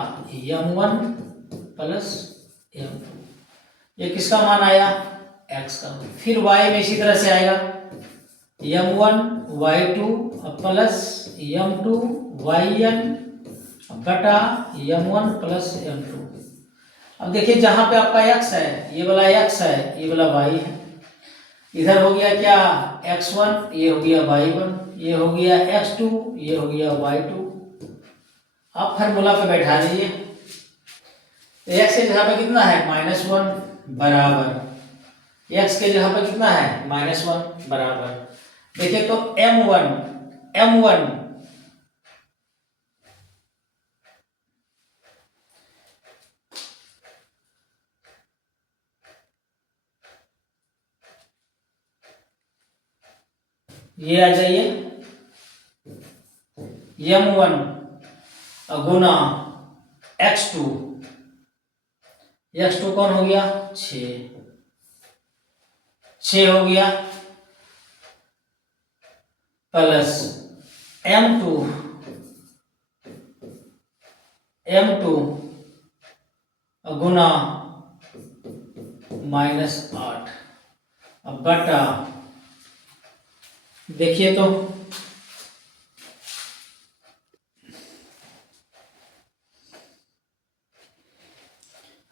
M1 प्लस M2। ये किसका मान आया, x का। फिर y में इसी तरह से आएगा M1 y2 plus M2 yn बटा M1 प्लस M2। अब देखिए जहां पे आपका x है, ये वाला x है, ये वाला y है, इधर हो गया क्या x1, ये हो गया y1, ये हो गया x2, ये हो गया y2। आप फार्मूला पे बैठा दीजिए। x के जगह पे कितना है -1 बराबर, x के जगह पे कितना है -1 बराबर। देखिए तो M1 ये आ जाइए M1 गुना x2 कौन हो गया 6 हो गया, प्लस M2 गुना -8 बटा, देखिए तो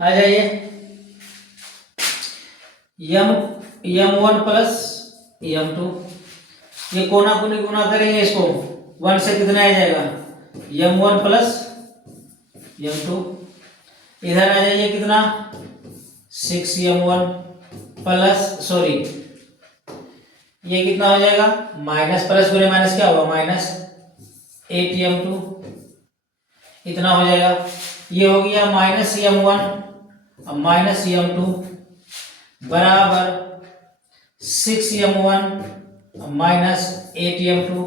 आ जाइए M1 प्लस M2, ये कोना कोनी गुना करेंगे इसको 1 से कितना आ जाएगा M1 प्लस M2। इधर आ जाइए कितना 6M1 प्लस सॉरी ये कितना हो जाएगा माइनस प्लस गुने माइनस क्या होगा -8M2 इतना हो जाएगा। ये हो गया -M1 और -M2 बराबर 6M1 -8M2।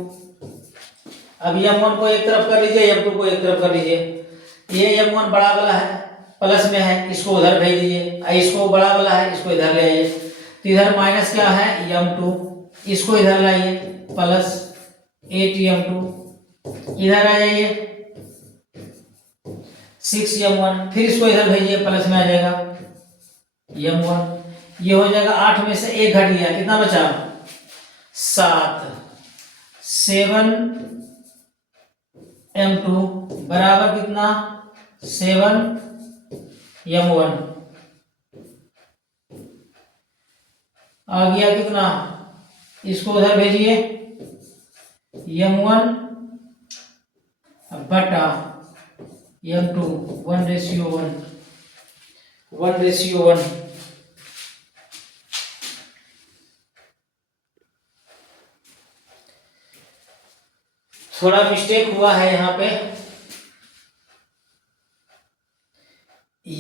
अब M1 को एक तरफ कर लीजिए, M2 को एक तरफ कर लीजिए। ये M1 बड़ा वाला है, प्लस में है, इसको उधर भेज दीजिए। इसको बड़ा वाला है, इसको इधर ले आइए। तो इधर माइनस क्या है M2, इसको इधर लाइए प्लस 8M2। इधर आ जाइए 6M1, फिर इसको इधर भेजिए, प्लस में आ जाएगा M1। ये हो जाएगा 8 में से 1 घट गया, कितना बचा 7 7M2 बराबर कितना 7M1। आ गया कितना, इसको उधर भेजिए, m1 बटा m2, 1:1, 1:1। थोड़ा मिस्टेक हुआ है यहाँ पे,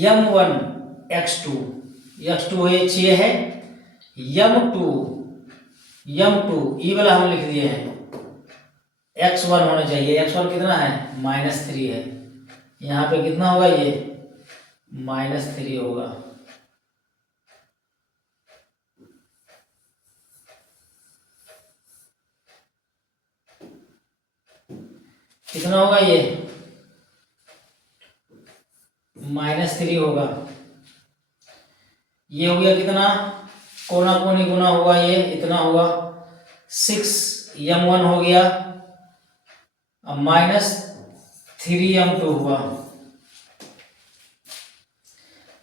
m1 x2 ये 6 है, m2 ई वाला हम लिख दिए हैं, x1 होना चाहिए, x1 कितना है, -3 है, यहाँ पे कितना होगा, ये -3 होगा। कितना होगा, ये -3 होगा। ये हो गया कितना, कोना कोनी गुना होगा, ये इतना होगा, 6m1 हो गया, अब -3m2 हुआ।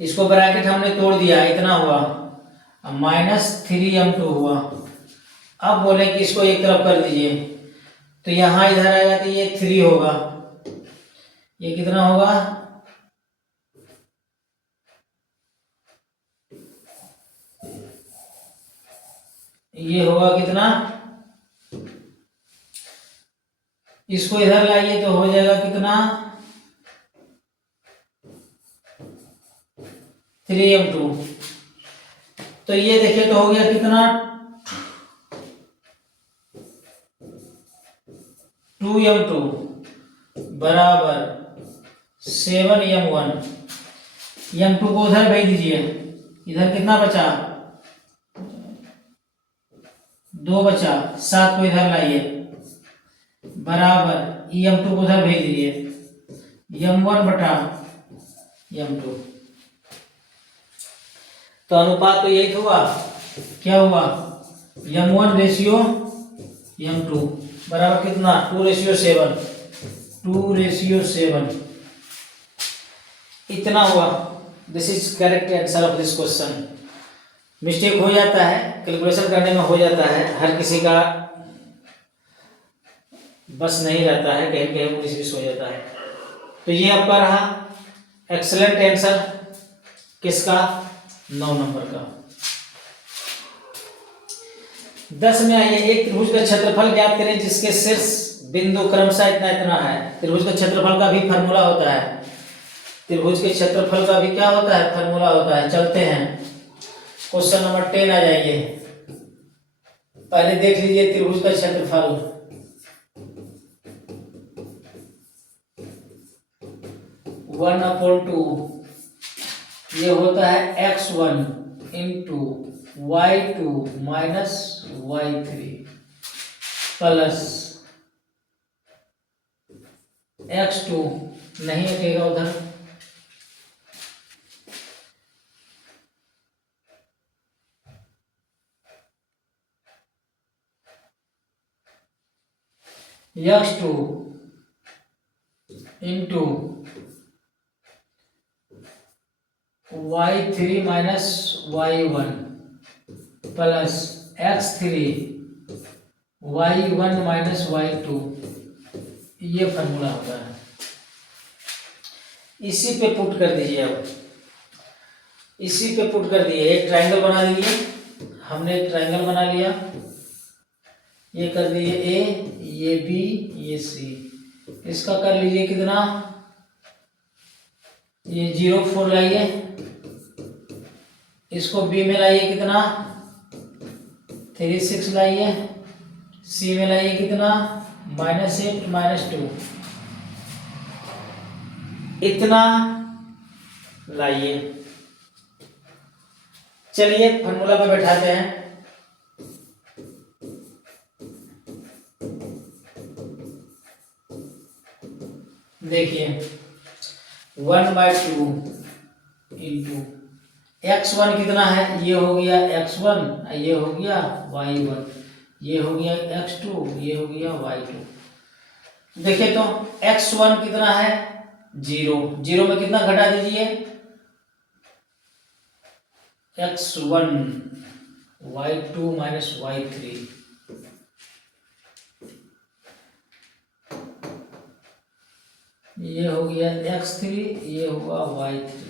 इसको ब्रैकेट हमने तोड़ दिया, इतना हुआ, अब -3m2 हुआ। अब बोले कि इसको एक तरफ कर दीजिए, तो यहां इधर आएगा तो ये 3 होगा, ये कितना होगा, ये होगा कितना, इसको इधर लाइए तो हो जाएगा कितना, 3m2। तो ये देखिए तो हो गया कितना, 2m2 बराबर 7m1। m2 को उधर भेज दीजिए, इधर कितना बचा, 2 बचा, 7 को इधर लाइए, बराबर m2 को उधर भेज दीजिए, m1 बटा m2। तो अनुपात तो यही हुआ, क्या हुआ, m1:m2 बराबर कितना, 2:7, 2:7 इतना हुआ। This is correct answer of this question. Mistake हो जाता है, कैलकुलेशन करने में हो जाता है, हर किसी का बस नहीं रहता है, कहीं कहीं 19-20 हो जाता है। तो ये आपका रहा एक्सलेंट आंसर, किसका, 9 नंबर का। 10 में आइए, एक त्रिभुज का क्षेत्रफल ज्ञात करें जिसके शीर्ष बिंदु क्रमशः इतना इतना है। त्रिभुज के क्षेत्रफल का भी फार्मूला होता है, त्रिभुज के क्षेत्रफल का भी क्या होता है, फार्मूला होता है। चलते हैं क्वेश्चन नंबर 10 आ जाइए। पहले देख लीजिए त्रिभुज का क्षेत्रफल, 1/2 ये होता है x1 into y2 minus y3 plus x2 नहीं हटेगा उधर, x2 into y3 minus y1 plus x3 y1 minus y2, ये फॉर्मूला होता है। इसी पे पुट कर दीजिए, अब इसी पे पुट कर दिए, एक ट्रायंगल बना दीजिए। हमने एक ट्रायंगल बना लिया, ये कर दिए ए, ये बी, ये सी। इसका कर लीजिए कितना, ये 0,4 लाइए, इसको बी में लाइए कितना, 3,6 लाइए, सी में लाइए कितना, -8 -2, इतना लाइए। चलिए फॉर्मूला पे बैठाते हैं। देखिए 1/2 इंटू x1 कितना है, ये हो गया x1, ये हो गया y1, ये हो गया x2, ये हो गया y2। देखिए तो x1 कितना है, 0, 0 में कितना घटा दीजिए, x1 y2 माइनस y3, ये हो गया x3, ये होगा y3।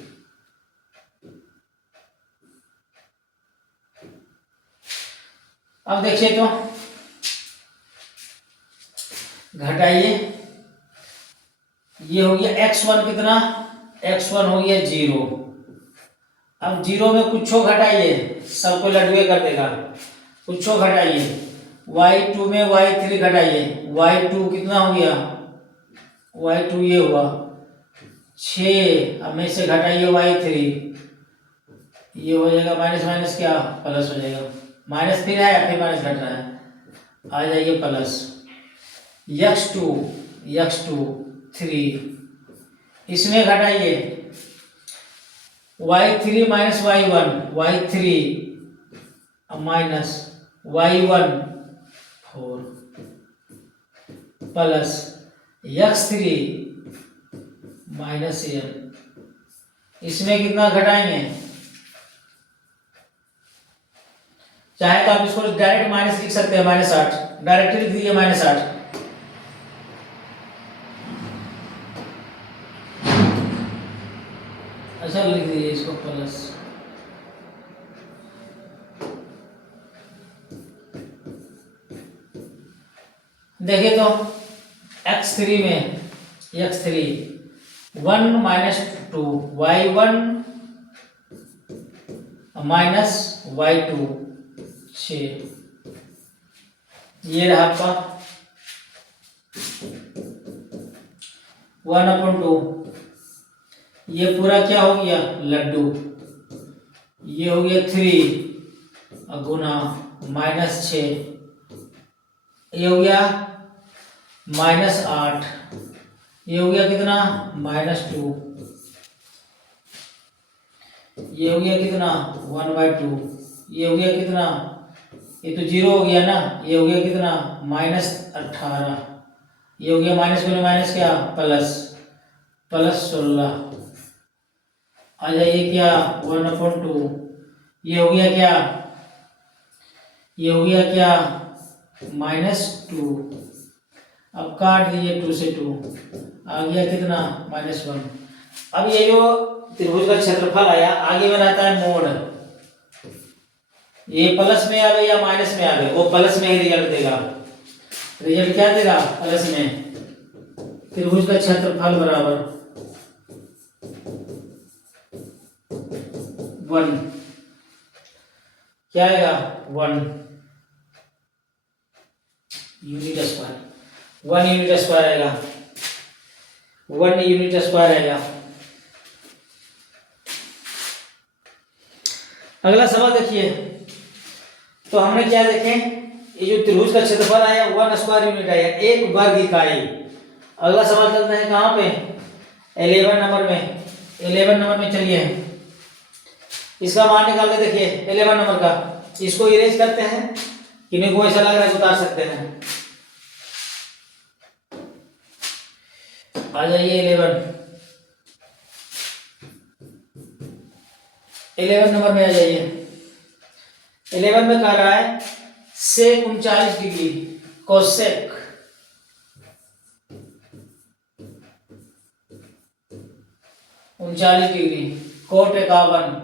अब देखिए तो घटाइए, ये हो गया x1 कितना, x1 हो गया 0। अब 0 में कुछ घटाइए, सबको लड्डू कर देगा, कुछ घटाइए, y2 में y3 घटाइए, y2 कितना हो गया, y2 ये हुआ 6, अब में से घटाइए y3, ये हो जाएगा माइनस माइनस क्या प्लस हो जाएगा, माइनस फिर है या फिर माइनस घट रहा है, आ जाइए प्लस, x2 3, इसमें घटाइए y3 minus y1, y3 minus y1 4 plus x3 minus n, इसमें कितना घटाएंगे, चाहे तो आप इसको डायरेक्ट माइनस लिख सकते हैं, -8 डायरेक्ट लिख दीजिए -8, अच्छा लिख दीजिए इसको प्लस, देखिए तो x3 में x3 1 minus 2, y1 minus y2 6, ये रहा आपका 1/2, ये पूरा क्या हो गया लड्डू, ये हो गया 3 गुना -6, ये हो गया -8, ये हो गया कितना -2, ये हो गया कितना 1/2, ये हो गया कितना, ये तो 0 हो गया ना, ये हो गया कितना -18, ये हो गया माइनस में माइनस क्या प्लस 16, आ जाइए क्या 1/2, ये हो गया क्या, ये हो गया क्या -2, अब काट दीजिए 2 से 2, आ गया कितना -1। अब ये जो त्रिभुज का क्षेत्रफल आया, आगे में रहता है मोड, ये प्लस में आ गए या माइनस में आ गए, वो प्लस में ही रिजल्ट देगा, रिजल्ट क्या देगा प्लस में, त्रिभुज का क्षेत्रफल बराबर 1, क्या आएगा 1 यूनिट स्क्वायर, 1 यूनिट स्क्वायर आएगा, 1 यूनिट स्क्वायर आएगा। अगला सवाल देखिए, तो हमने क्या देखे, ये जो त्रिभुज का क्षेत्रफल आया 1 स्क्वायर यूनिट आया, 1 वर्ग इकाई। अगला सवाल चलते हैं कहाँ पे, 11 नंबर में चलिए, इसका मान निकाल के देखिए 11 नंबर का, इसको इरेज करते हैं, किन्हीं को ऐसा लग रहा है उतार सकते हैं, आ जाइए 11 नंबर में आ जाइए। 11 में कह रहा है sec 39 degree, cosec 39 degree, cot 51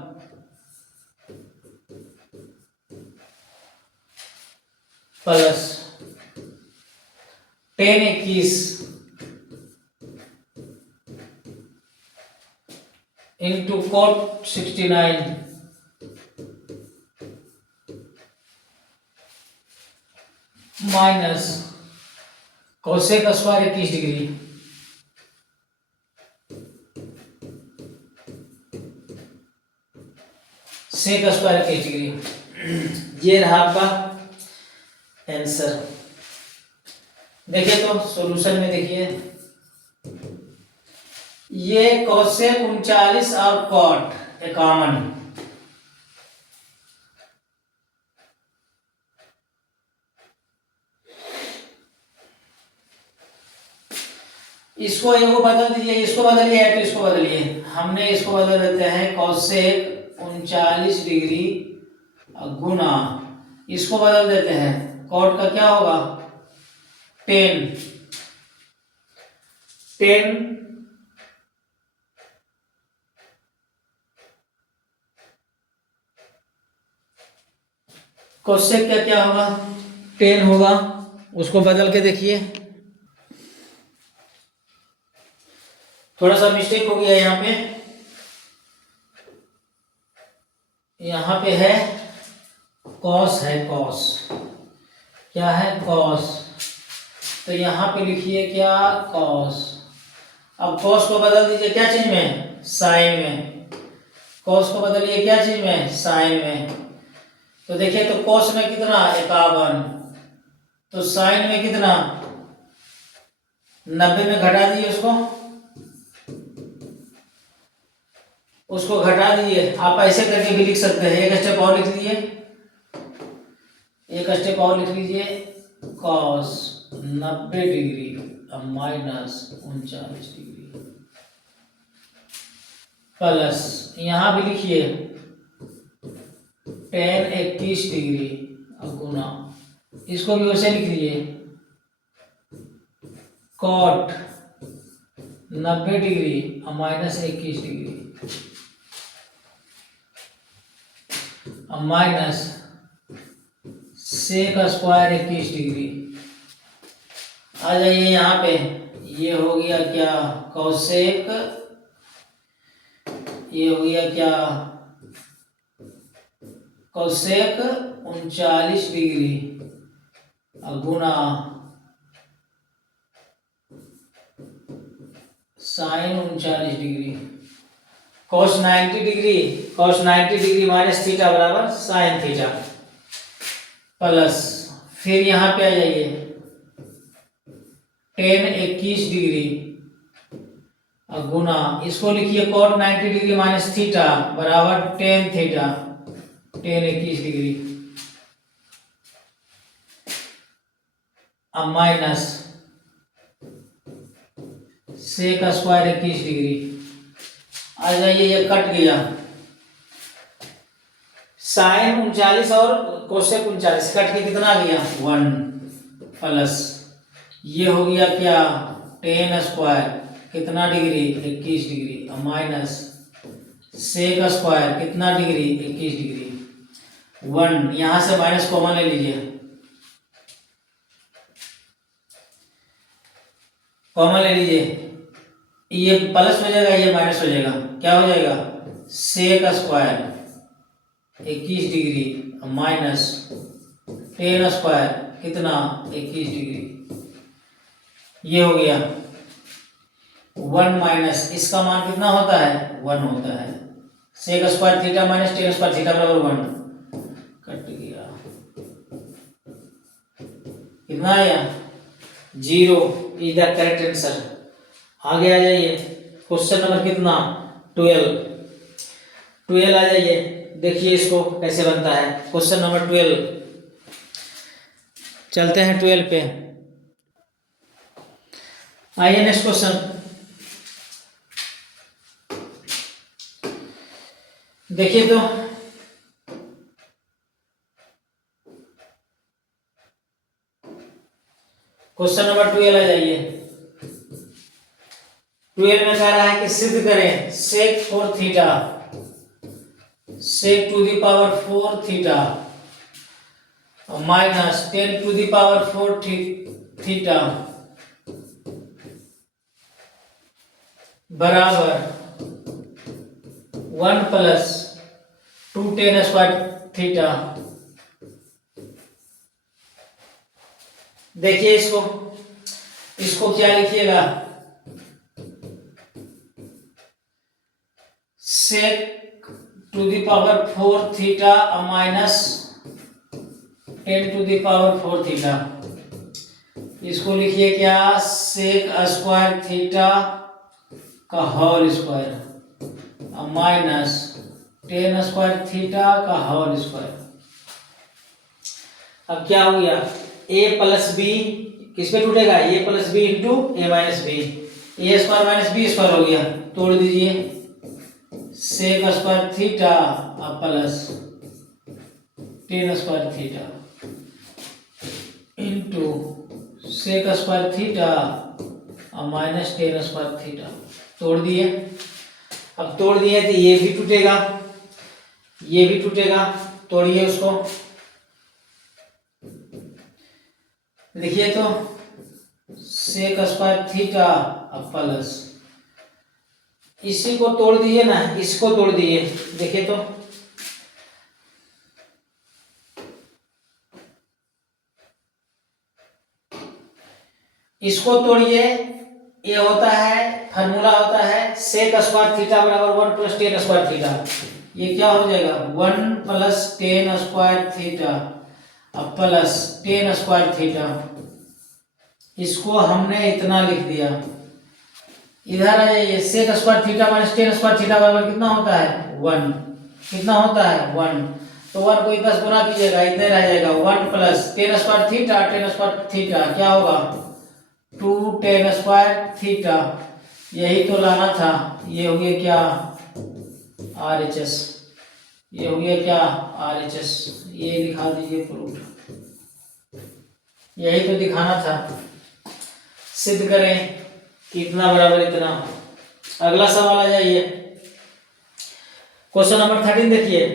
plus tan 21 into cot 69 minus cosec square 21 degree, sec square 21 degree. ये रहा आपका आंसर। देखिए तो सॉल्यूशन में देखिए, ये कोसेक 39 और कॉट 51, इसको एगो बदल दीजिए, इसको बदलिए तो इसको बदलिए, हमने इसको बदल देते हैं कोसेक 39 डिग्री गुना इसको बदल देते हैं, कॉट का क्या होगा 10 कोसेक का क्या होगा 10 होगा। उसको बदल के देखिए, थोड़ा सा मिस्टेक हो गया यहाँ पे है कॉस है, कॉस क्या है कॉस, तो यहाँ पे लिखिए क्या कॉस। अब कॉस को बदल दीजिए क्या चीज में साइन में, कॉस को बदलिए क्या चीज में साइन में। तो देखिए तो कॉस में कितना 51, तो साइन में कितना 90 में घटा दिए उसको घटा दिए। आप ऐसे करके भी लिख सकते हैं, एक स्टेप और लिख लीजिए, एक स्टेप और लिख लीजिए cos 90 degree minus 39 degree plus यहाँ भी लिखिए tan 21 डिग्री गुना, इसको भी वैसे लिख लीजिए cot 90 degree minus 21 degree minus sec square 21 degree. आ जाइए यहाँ पे, ये हो गया क्या कोसेक, ये हो गया क्या कोसेक 39 डिग्री गुना sine 39 degree cos 90 degree, cos 90 degree minus theta बराबर साइन थीटा प्लस, फिर यहाँ पे आ जाइए tan 21 डिग्री गुना, इसको लिखिए cot 90 डिग्री माइनस थीटा बराबर tan थीटा, tan 21 डिग्री अब माइनस सेक स्क्वायर 21 डिग्री। आ जाइए ये कट गया, साइन 39 और कोसेक 39 कट के कितना आ गया 1 प्लस, ये हो गया क्या tan स्क्वायर कितना degree 21 degree minus sec square कितना डिग्री 21 डिग्री 1, यहां से माइनस कॉमन ले लीजिए, कॉमन ले लीजिए, ये प्लस हो जाएगा ये माइनस हो जाएगा, क्या हो जाएगा sec square 21 degree minus tan square कितना 21 डिग्री, ये हो गया 1 माइनस इसका मान कितना होता है 1 होता है, sec square theta minus tan square theta बराबर 1, कट गया कितना आया 0 इज द करेक्ट आंसर। आगे आ जाइए क्वेश्चन नंबर कितना 12 आ जाइए, देखिए इसको कैसे बनता है क्वेश्चन नंबर 12। चलते हैं 12 पे, आइए नेक्स्ट क्वेश्चन देखिए। तो क्वेश्चन नंबर 12 आ जाइए, 12 में कह रहा है कि सिद्ध करें sec 4 theta, sec to the power 4 theta minus 10 to the power 4 theta बराबर 1 प्लस 2 tan स्क्वायर थीटा। देखिए इसको क्या लिखिएगा sec to the power 4 theta minus 10 to the power 4 theta, इसको लिखिए क्या सेक स्क्वायर थीटा का whole square minus 10 square theta का होल स्क्वायर। अब क्या हो गया a प्लस बी किस पे टूटेगा a plus B into A minus B, A square minus B square हो गया, तोड़ दीजिए sec square theta plus 10 square theta into sec square theta और माइनस टेन स्क्वायर थीटा। तोड़ दिए। अब तोड़ दिए तो ये भी टूटेगा, ये भी टूटेगा। तोड़िए उसको, लिखिए तो सेक स्क्वायर थीटा अब प्लस, इसी को तोड़ दिए ना, इसको तोड़ दिए। देखिए तो इसको तोड़िए, ये होता है फार्मूला होता है सेक स्क्वायर थीटा बराबर 1 प्लस टेन स्क्वायर थीटा। ये क्या हो जाएगा 1 प्लस टेन स्क्वायर थीटा अब प्लस टेन स्क्वायर थीटा। इसको हमने इतना लिख दिया। इधर आ जाइए, sec square theta minus tan square theta बराबर कितना होता है 1। कितना होता है 1, तो 1 को 10 गुना कीजिएगा, इतने रह जाएगा 1 plus tan square theta, ten square theta क्या होगा 2 टेन स्क्वायर थीटा। यही तो लाना था। ये हो गया क्या RHS, ये हो गया क्या RHS। ये दिखा दीजिए प्रूफ, यही तो दिखाना था। सिद्ध करें कितना बराबर इतना। अगला सवाल आ जाइए, क्वेश्चन नंबर 13 देखिए।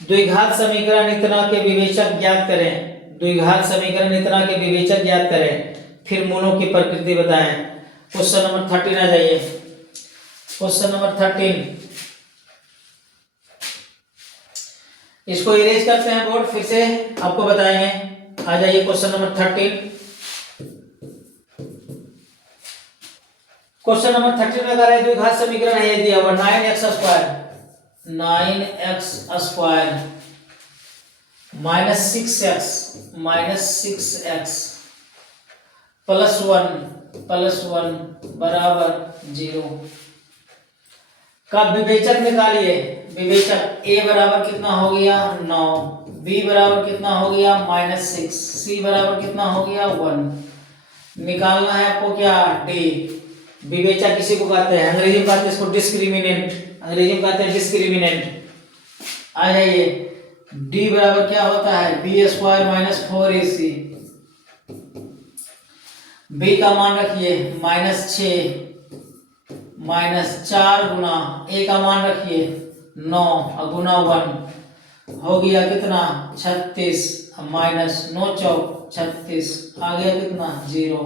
द्विघात समीकरण इतना के विवेचक ज्ञात करें। द्विघात समीकरण इतना के विवेचक ज्ञात करें, फिर मूलों की प्रकृति बताएं। क्वेश्चन नंबर 13 आ जाइए। क्वेश्चन नंबर 13, इसको इरेज करते हैं बोर्ड, फिर से आपको बताएंगे। आ जाइए क्वेश्चन नंबर 13। क्वेश्चन नंबर 13 में कह रहे हैं द्विघात समीकरण है ये दिया हुआ 9x square minus 6x plus 1 बराबर 0 का विवेचक निकालिए। विवेचक a बराबर कितना हो गया 9, b बराबर कितना हो गया -6, c बराबर कितना हो गया 1। निकालना है आपको क्या d। विवेचक किसी को कहते हैं, अंग्रेजी में कहते हैं इसको डिस्क्रिमिनेंट, अंग्रेजी में कहते हैं डिस्क्रिमिनेंट। आ जाइए, d बराबर क्या होता है b square minus 4ac। b का मान रखिए -6 माइनस 4 गुना a का मान रखिए 9 और गुना 1 हो गया कितना 36 माइनस 9 चौक 36 आ गया कितना 0।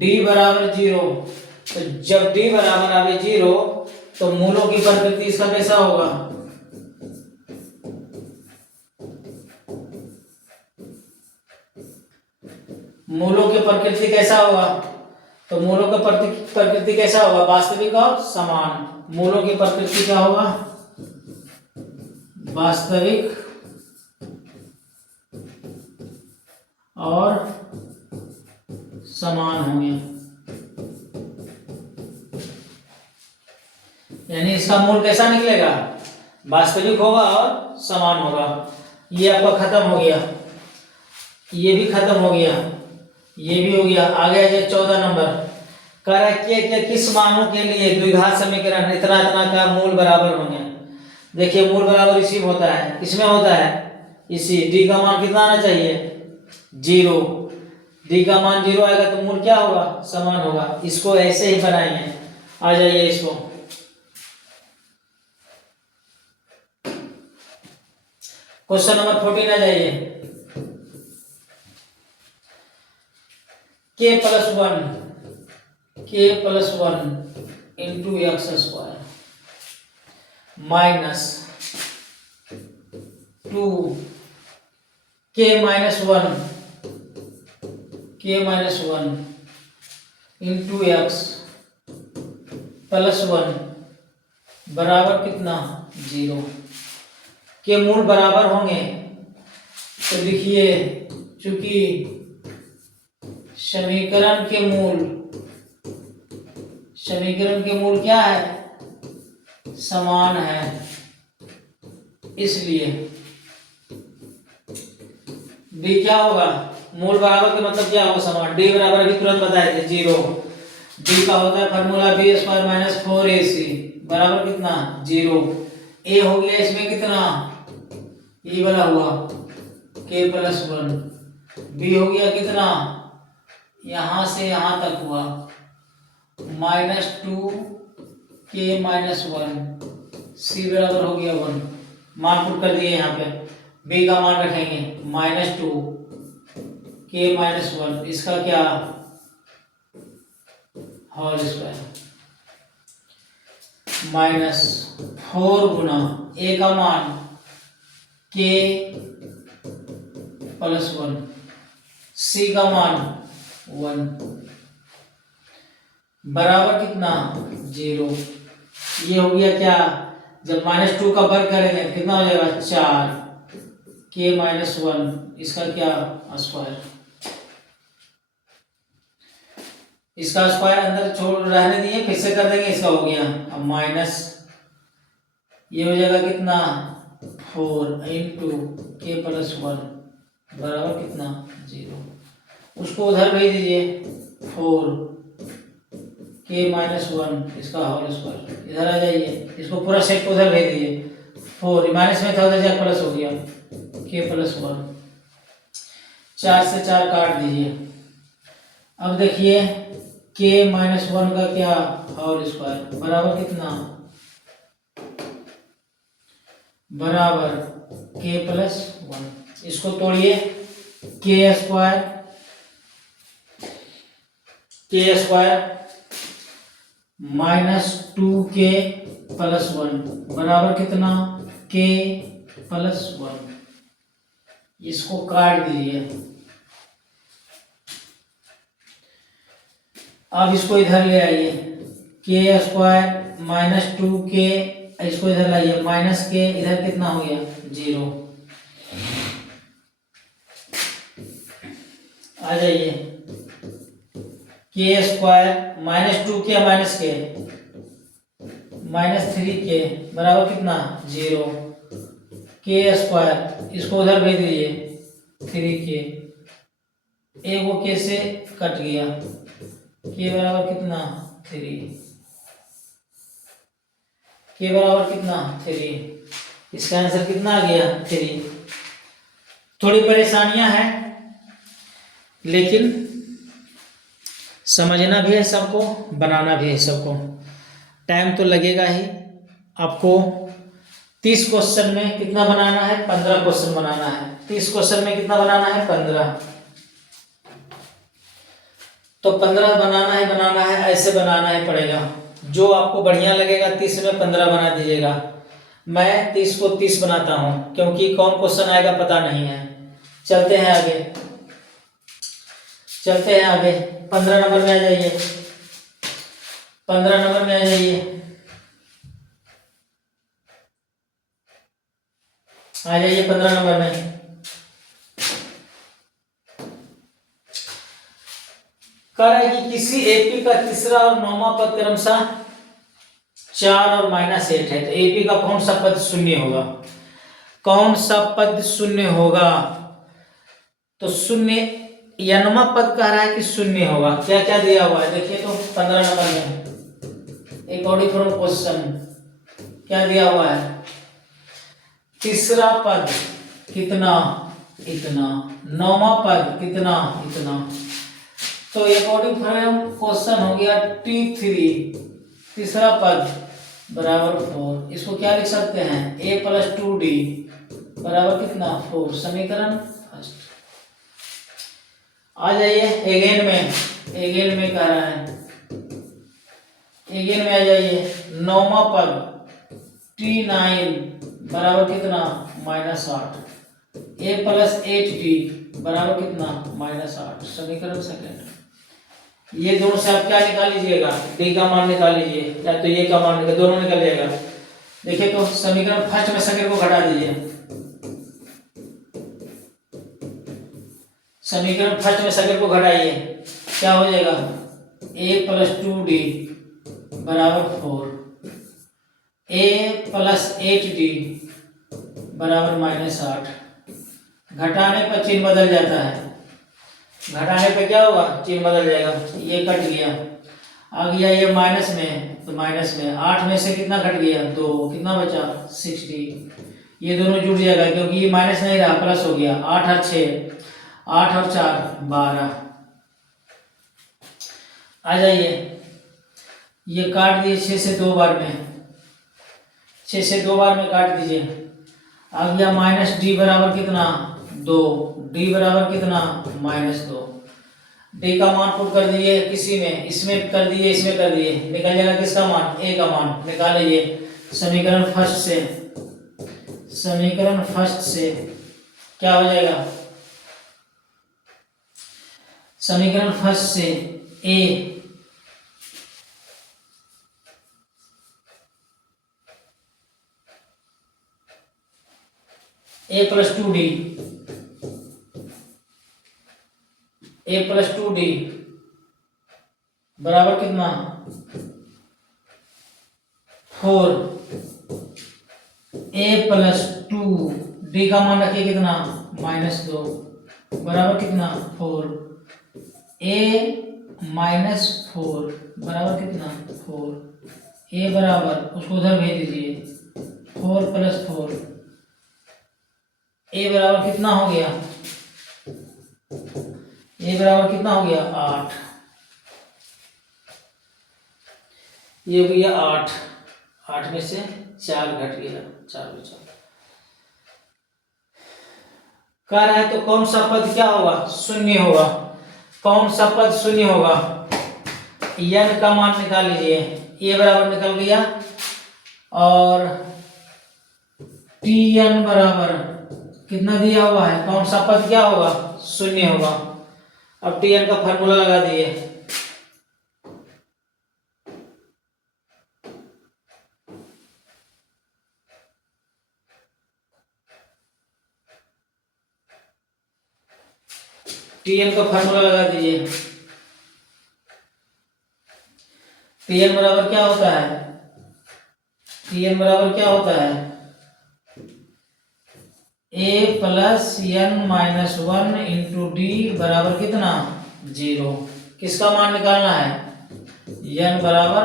d बराबर 0, तो जब d बराबर आवे 0 तो मूलों की प्रकृति इसका कैसा होगा मूलों की प्रकृति कैसा होगा, तो मूलों का प्रकृति कैसा होगा वास्तविक और समान। मूलों की प्रकृति क्या होगा वास्तविक और समान होंगे। यानी इसका मूल कैसा निकलेगा वास्तविक होगा और समान होगा। ये आपका खत्म हो गया, ये भी खत्म हो गया, ये भी हो गया। आगे है 14 नंबर, कह रहा है कि किस मानों के लिए द्विघात समीकरण इतना इतना का मूल बराबर होंगे। देखिए मूल बराबर इसी में होता है, किसमें होता है इसी। d का मान कितना आना चाहिए 0, d का मान 0 आएगा तो मूल क्या होगा समान होगा। इसको ऐसे ही बनाएंगे। आ जाइए इसको, क्वेश्चन नंबर 14 आ जाइए। k plus 1 into x square minus 2 k minus 1 into x plus 1 बराबर कितना 0 के मूल बराबर होंगे। तो लिखिए चूंकि समीकरण के मूल क्या है समान है, इसलिए d क्या होगा मूल बराबर के मतलब क्या होगा समान। d बराबर अभी तुरंत बताए थे 0। d का होता है formula b square minus 4ac बराबर कितना 0। a हो गया इसमें कितना ये वाला हुआ k प्लस 1 बी हो गया कितना, यहां से यहां तक हुआ -2k-1, सी बराबर हो गया 1, मान पुट कर दिए यहाँ पे, बी का मान रखेंगे -2k-1, इसका क्या होल स्क्वायर -4 गुना ए का मान k+1, सी का मान 1 बराबर कितना 0। ये हो गया क्या, जब -2 का वर्ग करेंगे तो कितना हो जाएगा 4k-1, इसका क्या स्क्वायर, इसका स्क्वायर अंदर छोड़ रहने दिए, फिर से कर देंगे, इसका हो गया अब माइनस, ये हो जाएगा कितना 4 इंटू k+1 बराबर कितना 0, उसको उधर भेज दीजिए 4k-1, इसका होल स्क्वायर, इधर आ जाइए, इसको पूरा सेट को उधर भेज दीजिए, 4 माइनस में था उधर जाकर प्लस हो गया k+1, 4 से 4 काट दीजिए। अब देखिए k-1 का क्या होल स्क्वायर बराबर कितना, बराबर k+1, इसको तोड़िए, k स्क्वायर -2k+1 बराबर कितना k+1, इसको काट दीजिए। अब इसको इधर ले आइए, k² -2k, इसको इधर लाइए -k, इधर कितना हो गया 0, आ जाइए k² -2k -3k बराबर कितना 0, k², इसको उधर भेज दीजिए 3k, एक वो k से कट गया, k बराबर कितना 3, k बराबर कितना 3, इसका आंसर कितना आ गया 3। थोड़ी परेशानियां हैं, लेकिन समझना भी है सबको, बनाना भी है सबको, टाइम तो लगेगा ही। आपको 30 क्वेश्चन में कितना बनाना है, 15 क्वेश्चन बनाना है। 30 क्वेश्चन में कितना बनाना है 15, तो 15 बनाना है, ऐसे बनाना है पड़ेगा। जो आपको बढ़िया लगेगा 30 में 15 बना दीजिएगा। मैं 30 को 30 बनाता हूँ, क्योंकि कौन क्वेश्चन आएगा पता नहीं है। चलते हैं आगे, 15 नंबर में आ जाइए, 15 नंबर में आ जाइए, आ जाइए 15 नंबर में। कह रहा है कि किसी एपी का तीसरा और नौवां पद क्रमशः 4 और -8 है, तो एपी का कौन सा पद शून्य होगा, कौन सा पद शून्य होगा। तो शून्य यनमा पद कह रहा है कि शून्य होगा। क्या क्या दिया हुआ है देखिए, तो 15 नंबर में अकॉर्डिंग फ्रॉम क्वेश्चन क्या दिया हुआ है, तीसरा पद कितना इतना, नौवां पद कितना इतना। तो अकॉर्डिंग फ्रॉम क्वेश्चन हो गया T3, तीसरा पद बराबर 4। इसको क्या लिख सकते हैं, a+2d बराबर कितना 4, समीकरण फर्स्ट। आ जाइए अगेन में कह रहा है, अगेन में आ जाइए, नौवां पद T9 बराबर कितना -8, a+8d बराबर कितना -8, समीकरण सेकंड। ये दोनों से आप क्या निकाल लीजिएगा, d का मान निकाल लीजिए, या तो ये का मान निकाल, दोनों निकल जाएगा। देखिए तो समीकरण फर्स्ट में सेकंड को घटा दीजिए, समीकरण फर्स्ट में सेकंड को घटाइए, क्या हो जाएगा a+2d बराबर 4, a+8d बराबर -8। घटाने पर चिन्ह बदल जाता है, घटाने पे क्या होगा चिन्ह बदल जाएगा, ये कट गया, आ गया ये माइनस में, तो माइनस में 8 में से कितना कट गया 2, कितना बचा 60। ये दोनों जुड़ जाएगा, क्योंकि ये माइनस नहीं रहा प्लस हो गया, 8 और 6, 8 और 4 12। आ जाइए, ये काट दिए 6 से 2 बार में, 6 से 2 बार में काट दीजिए। आ गया माइनस डी बराबर कितना 2, डी बराबर कितना -2। डी का मान पुट कर दिए किसी में, इसमें कर दिए, इसमें कर दिए, निकल जाएगा किसका मान, ए का मान निकाल लीजिए। समीकरण फर्स्ट से क्या हो जाएगा, समीकरण फर्स्ट से ए प्लस 2डी, ए प्लस 2डी बराबर कितना 4, ए प्लस 2 डी का मान रखिए कितना -2 बराबर कितना 4, ए -4 बराबर कितना 4, ए बराबर उसको उधर भेज दीजिए 4 + 4, ए बराबर कितना हो गया, ए बराबर कितना हो गया 8, ये हो गया 8, 8 में से 4 घट गया, 4 बचा। कह रहा है तो कौन सा पद क्या होगा, शून्य होगा। कौन सा पद शून्य होगा, n का मान निकाल लीजिए, ए बराबर निकल गया और tn बराबर कितना दिया हुआ है, कौन सा पद क्या होगा, शून्य होगा। अब tn का फॉर्मूला लगा दिए, tn का फॉर्मूला लगा दीजिए। tn बराबर क्या होता है, tn बराबर क्या होता है, a + n-1 इंटू डी बराबर कितना 0। किसका मान निकालना है, n बराबर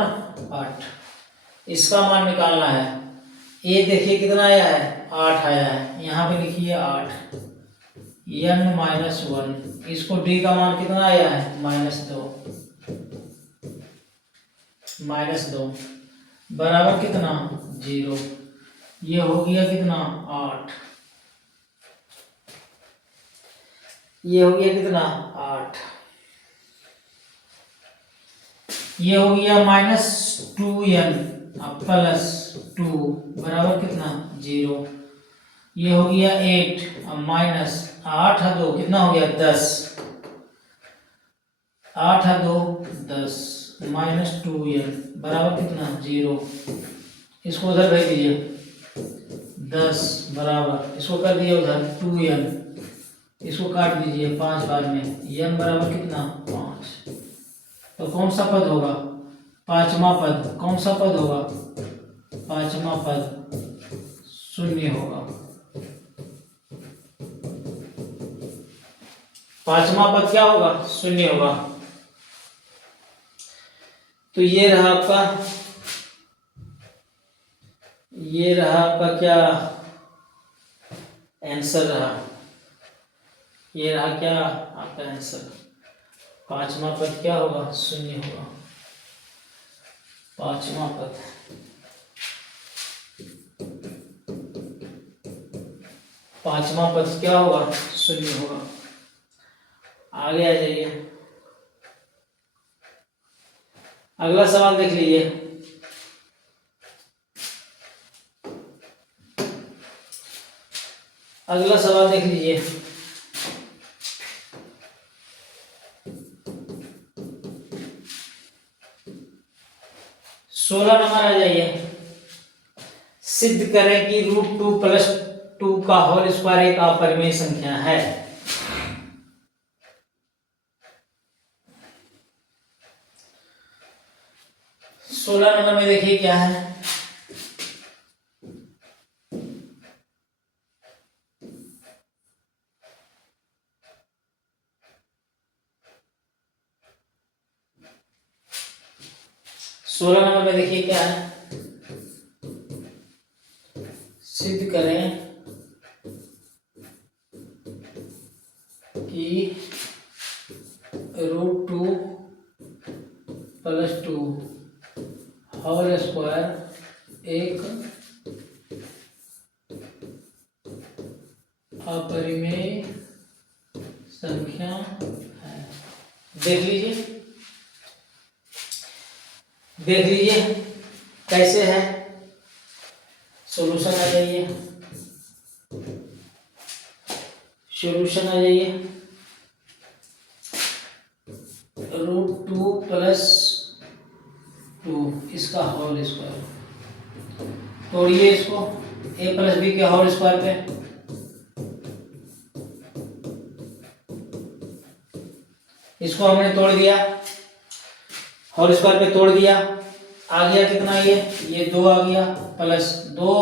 8, इसका मान निकालना है। a देखिए कितना आया है 8 आया है, यहाँ पे लिखिए 8, n-1, इसको d का मान कितना आया है -2 बराबर कितना 0। ये हो गया कितना 8, ये हो गया कितना 8, ये हो गया -2n + 2 बराबर कितना 0। ये हो गया 8 अब -8 है 2 कितना हो गया 10, 8 है 2 10 -2n बराबर कितना 0। इसको उधर भेज दीजिए 10 बराबर, इसको कर दिए उधर 2n, इसको काट दीजिए 5 बार में, n बराबर कितना 5। तो कौन सा पद होगा, पांचवा पद, कौन सा पद होगा, पांचवा पद शून्य होगा। पांचवा पद क्या होगा, शून्य होगा। तो ये रहा आपका, ये रहा आपका क्या आंसर रहा, ये रहा क्या आपका आंसर। पांचवा पद क्या होगा, शून्य होगा। पांचवा पद पांचवा पद क्या होगा, शून्य होगा। आगे आ जाइए, अगला सवाल देख लीजिए। अगला सवाल देख लीजिए, 16 नंबर आ जाइए। सिद्ध करें कि √2 + 2 का होल स्क्वायर एक अपरिमेय संख्या है। सोलह नंबर में देखिए क्या है, सोलह नंबर में देखिए क्या है, सिद्ध करें कि √2 + 2 होल स्क्वायर एक अपरिमेय संख्या है। देख लीजिए कैसे है, सॉल्यूशन आ जाइए, √2 + 2 इसका होल स्क्वायर, तोड़िए इसको a + b के होल स्क्वायर पे, इसको हमने तोड़ दिया, होल स्क्वायर पे तोड़ दिया, आ गया कितना, ये 2 आ गया, प्लस 2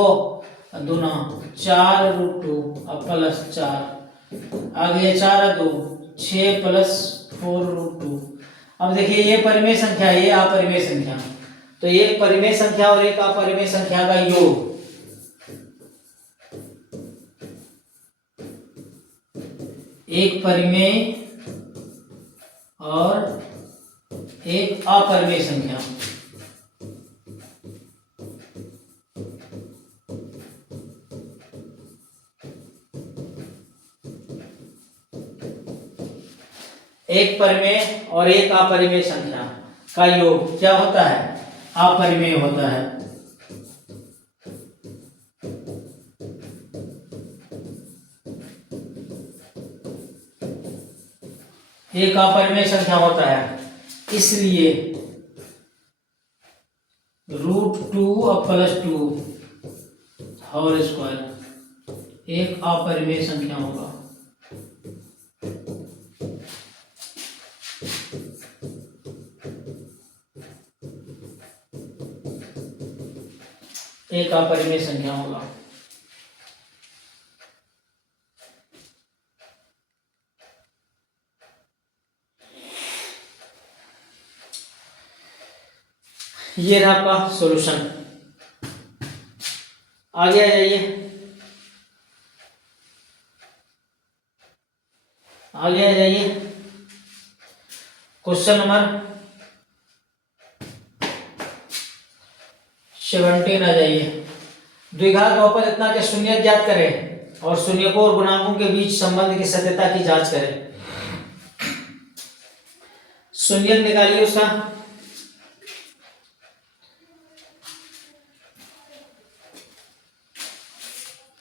दूना 4 √2 अब प्लस 4 आ गया, 4 2 6 + 4 √2। अब देखिए ये परिमेय संख्या, ये अपरिमेय संख्या, तो एक परिमेय संख्या और एक अपरिमेय संख्या का योग, एक परिमेय और एक अपरिमेय संख्या, एक परिमेय और एक अपरिमेय संख्या का योग क्या होता है, अपरिमेय होता है। एक अपरिमेय संख्या होता है, इसलिए √2 + 2 होल स्क्वायर एक अपरिमेय संख्या होगा। एक अपरिमेय संख्या होगा। ये रहा आपका सॉल्यूशन। आगे आ जाइए, क्वेश्चन नंबर 17 आ जाइए। द्विघात बहुपद इतना के शून्य ज्ञात करें और शून्यकों और गुणांकों के बीच संबंध की सत्यता की जांच करें। शून्य निकालिए उसका,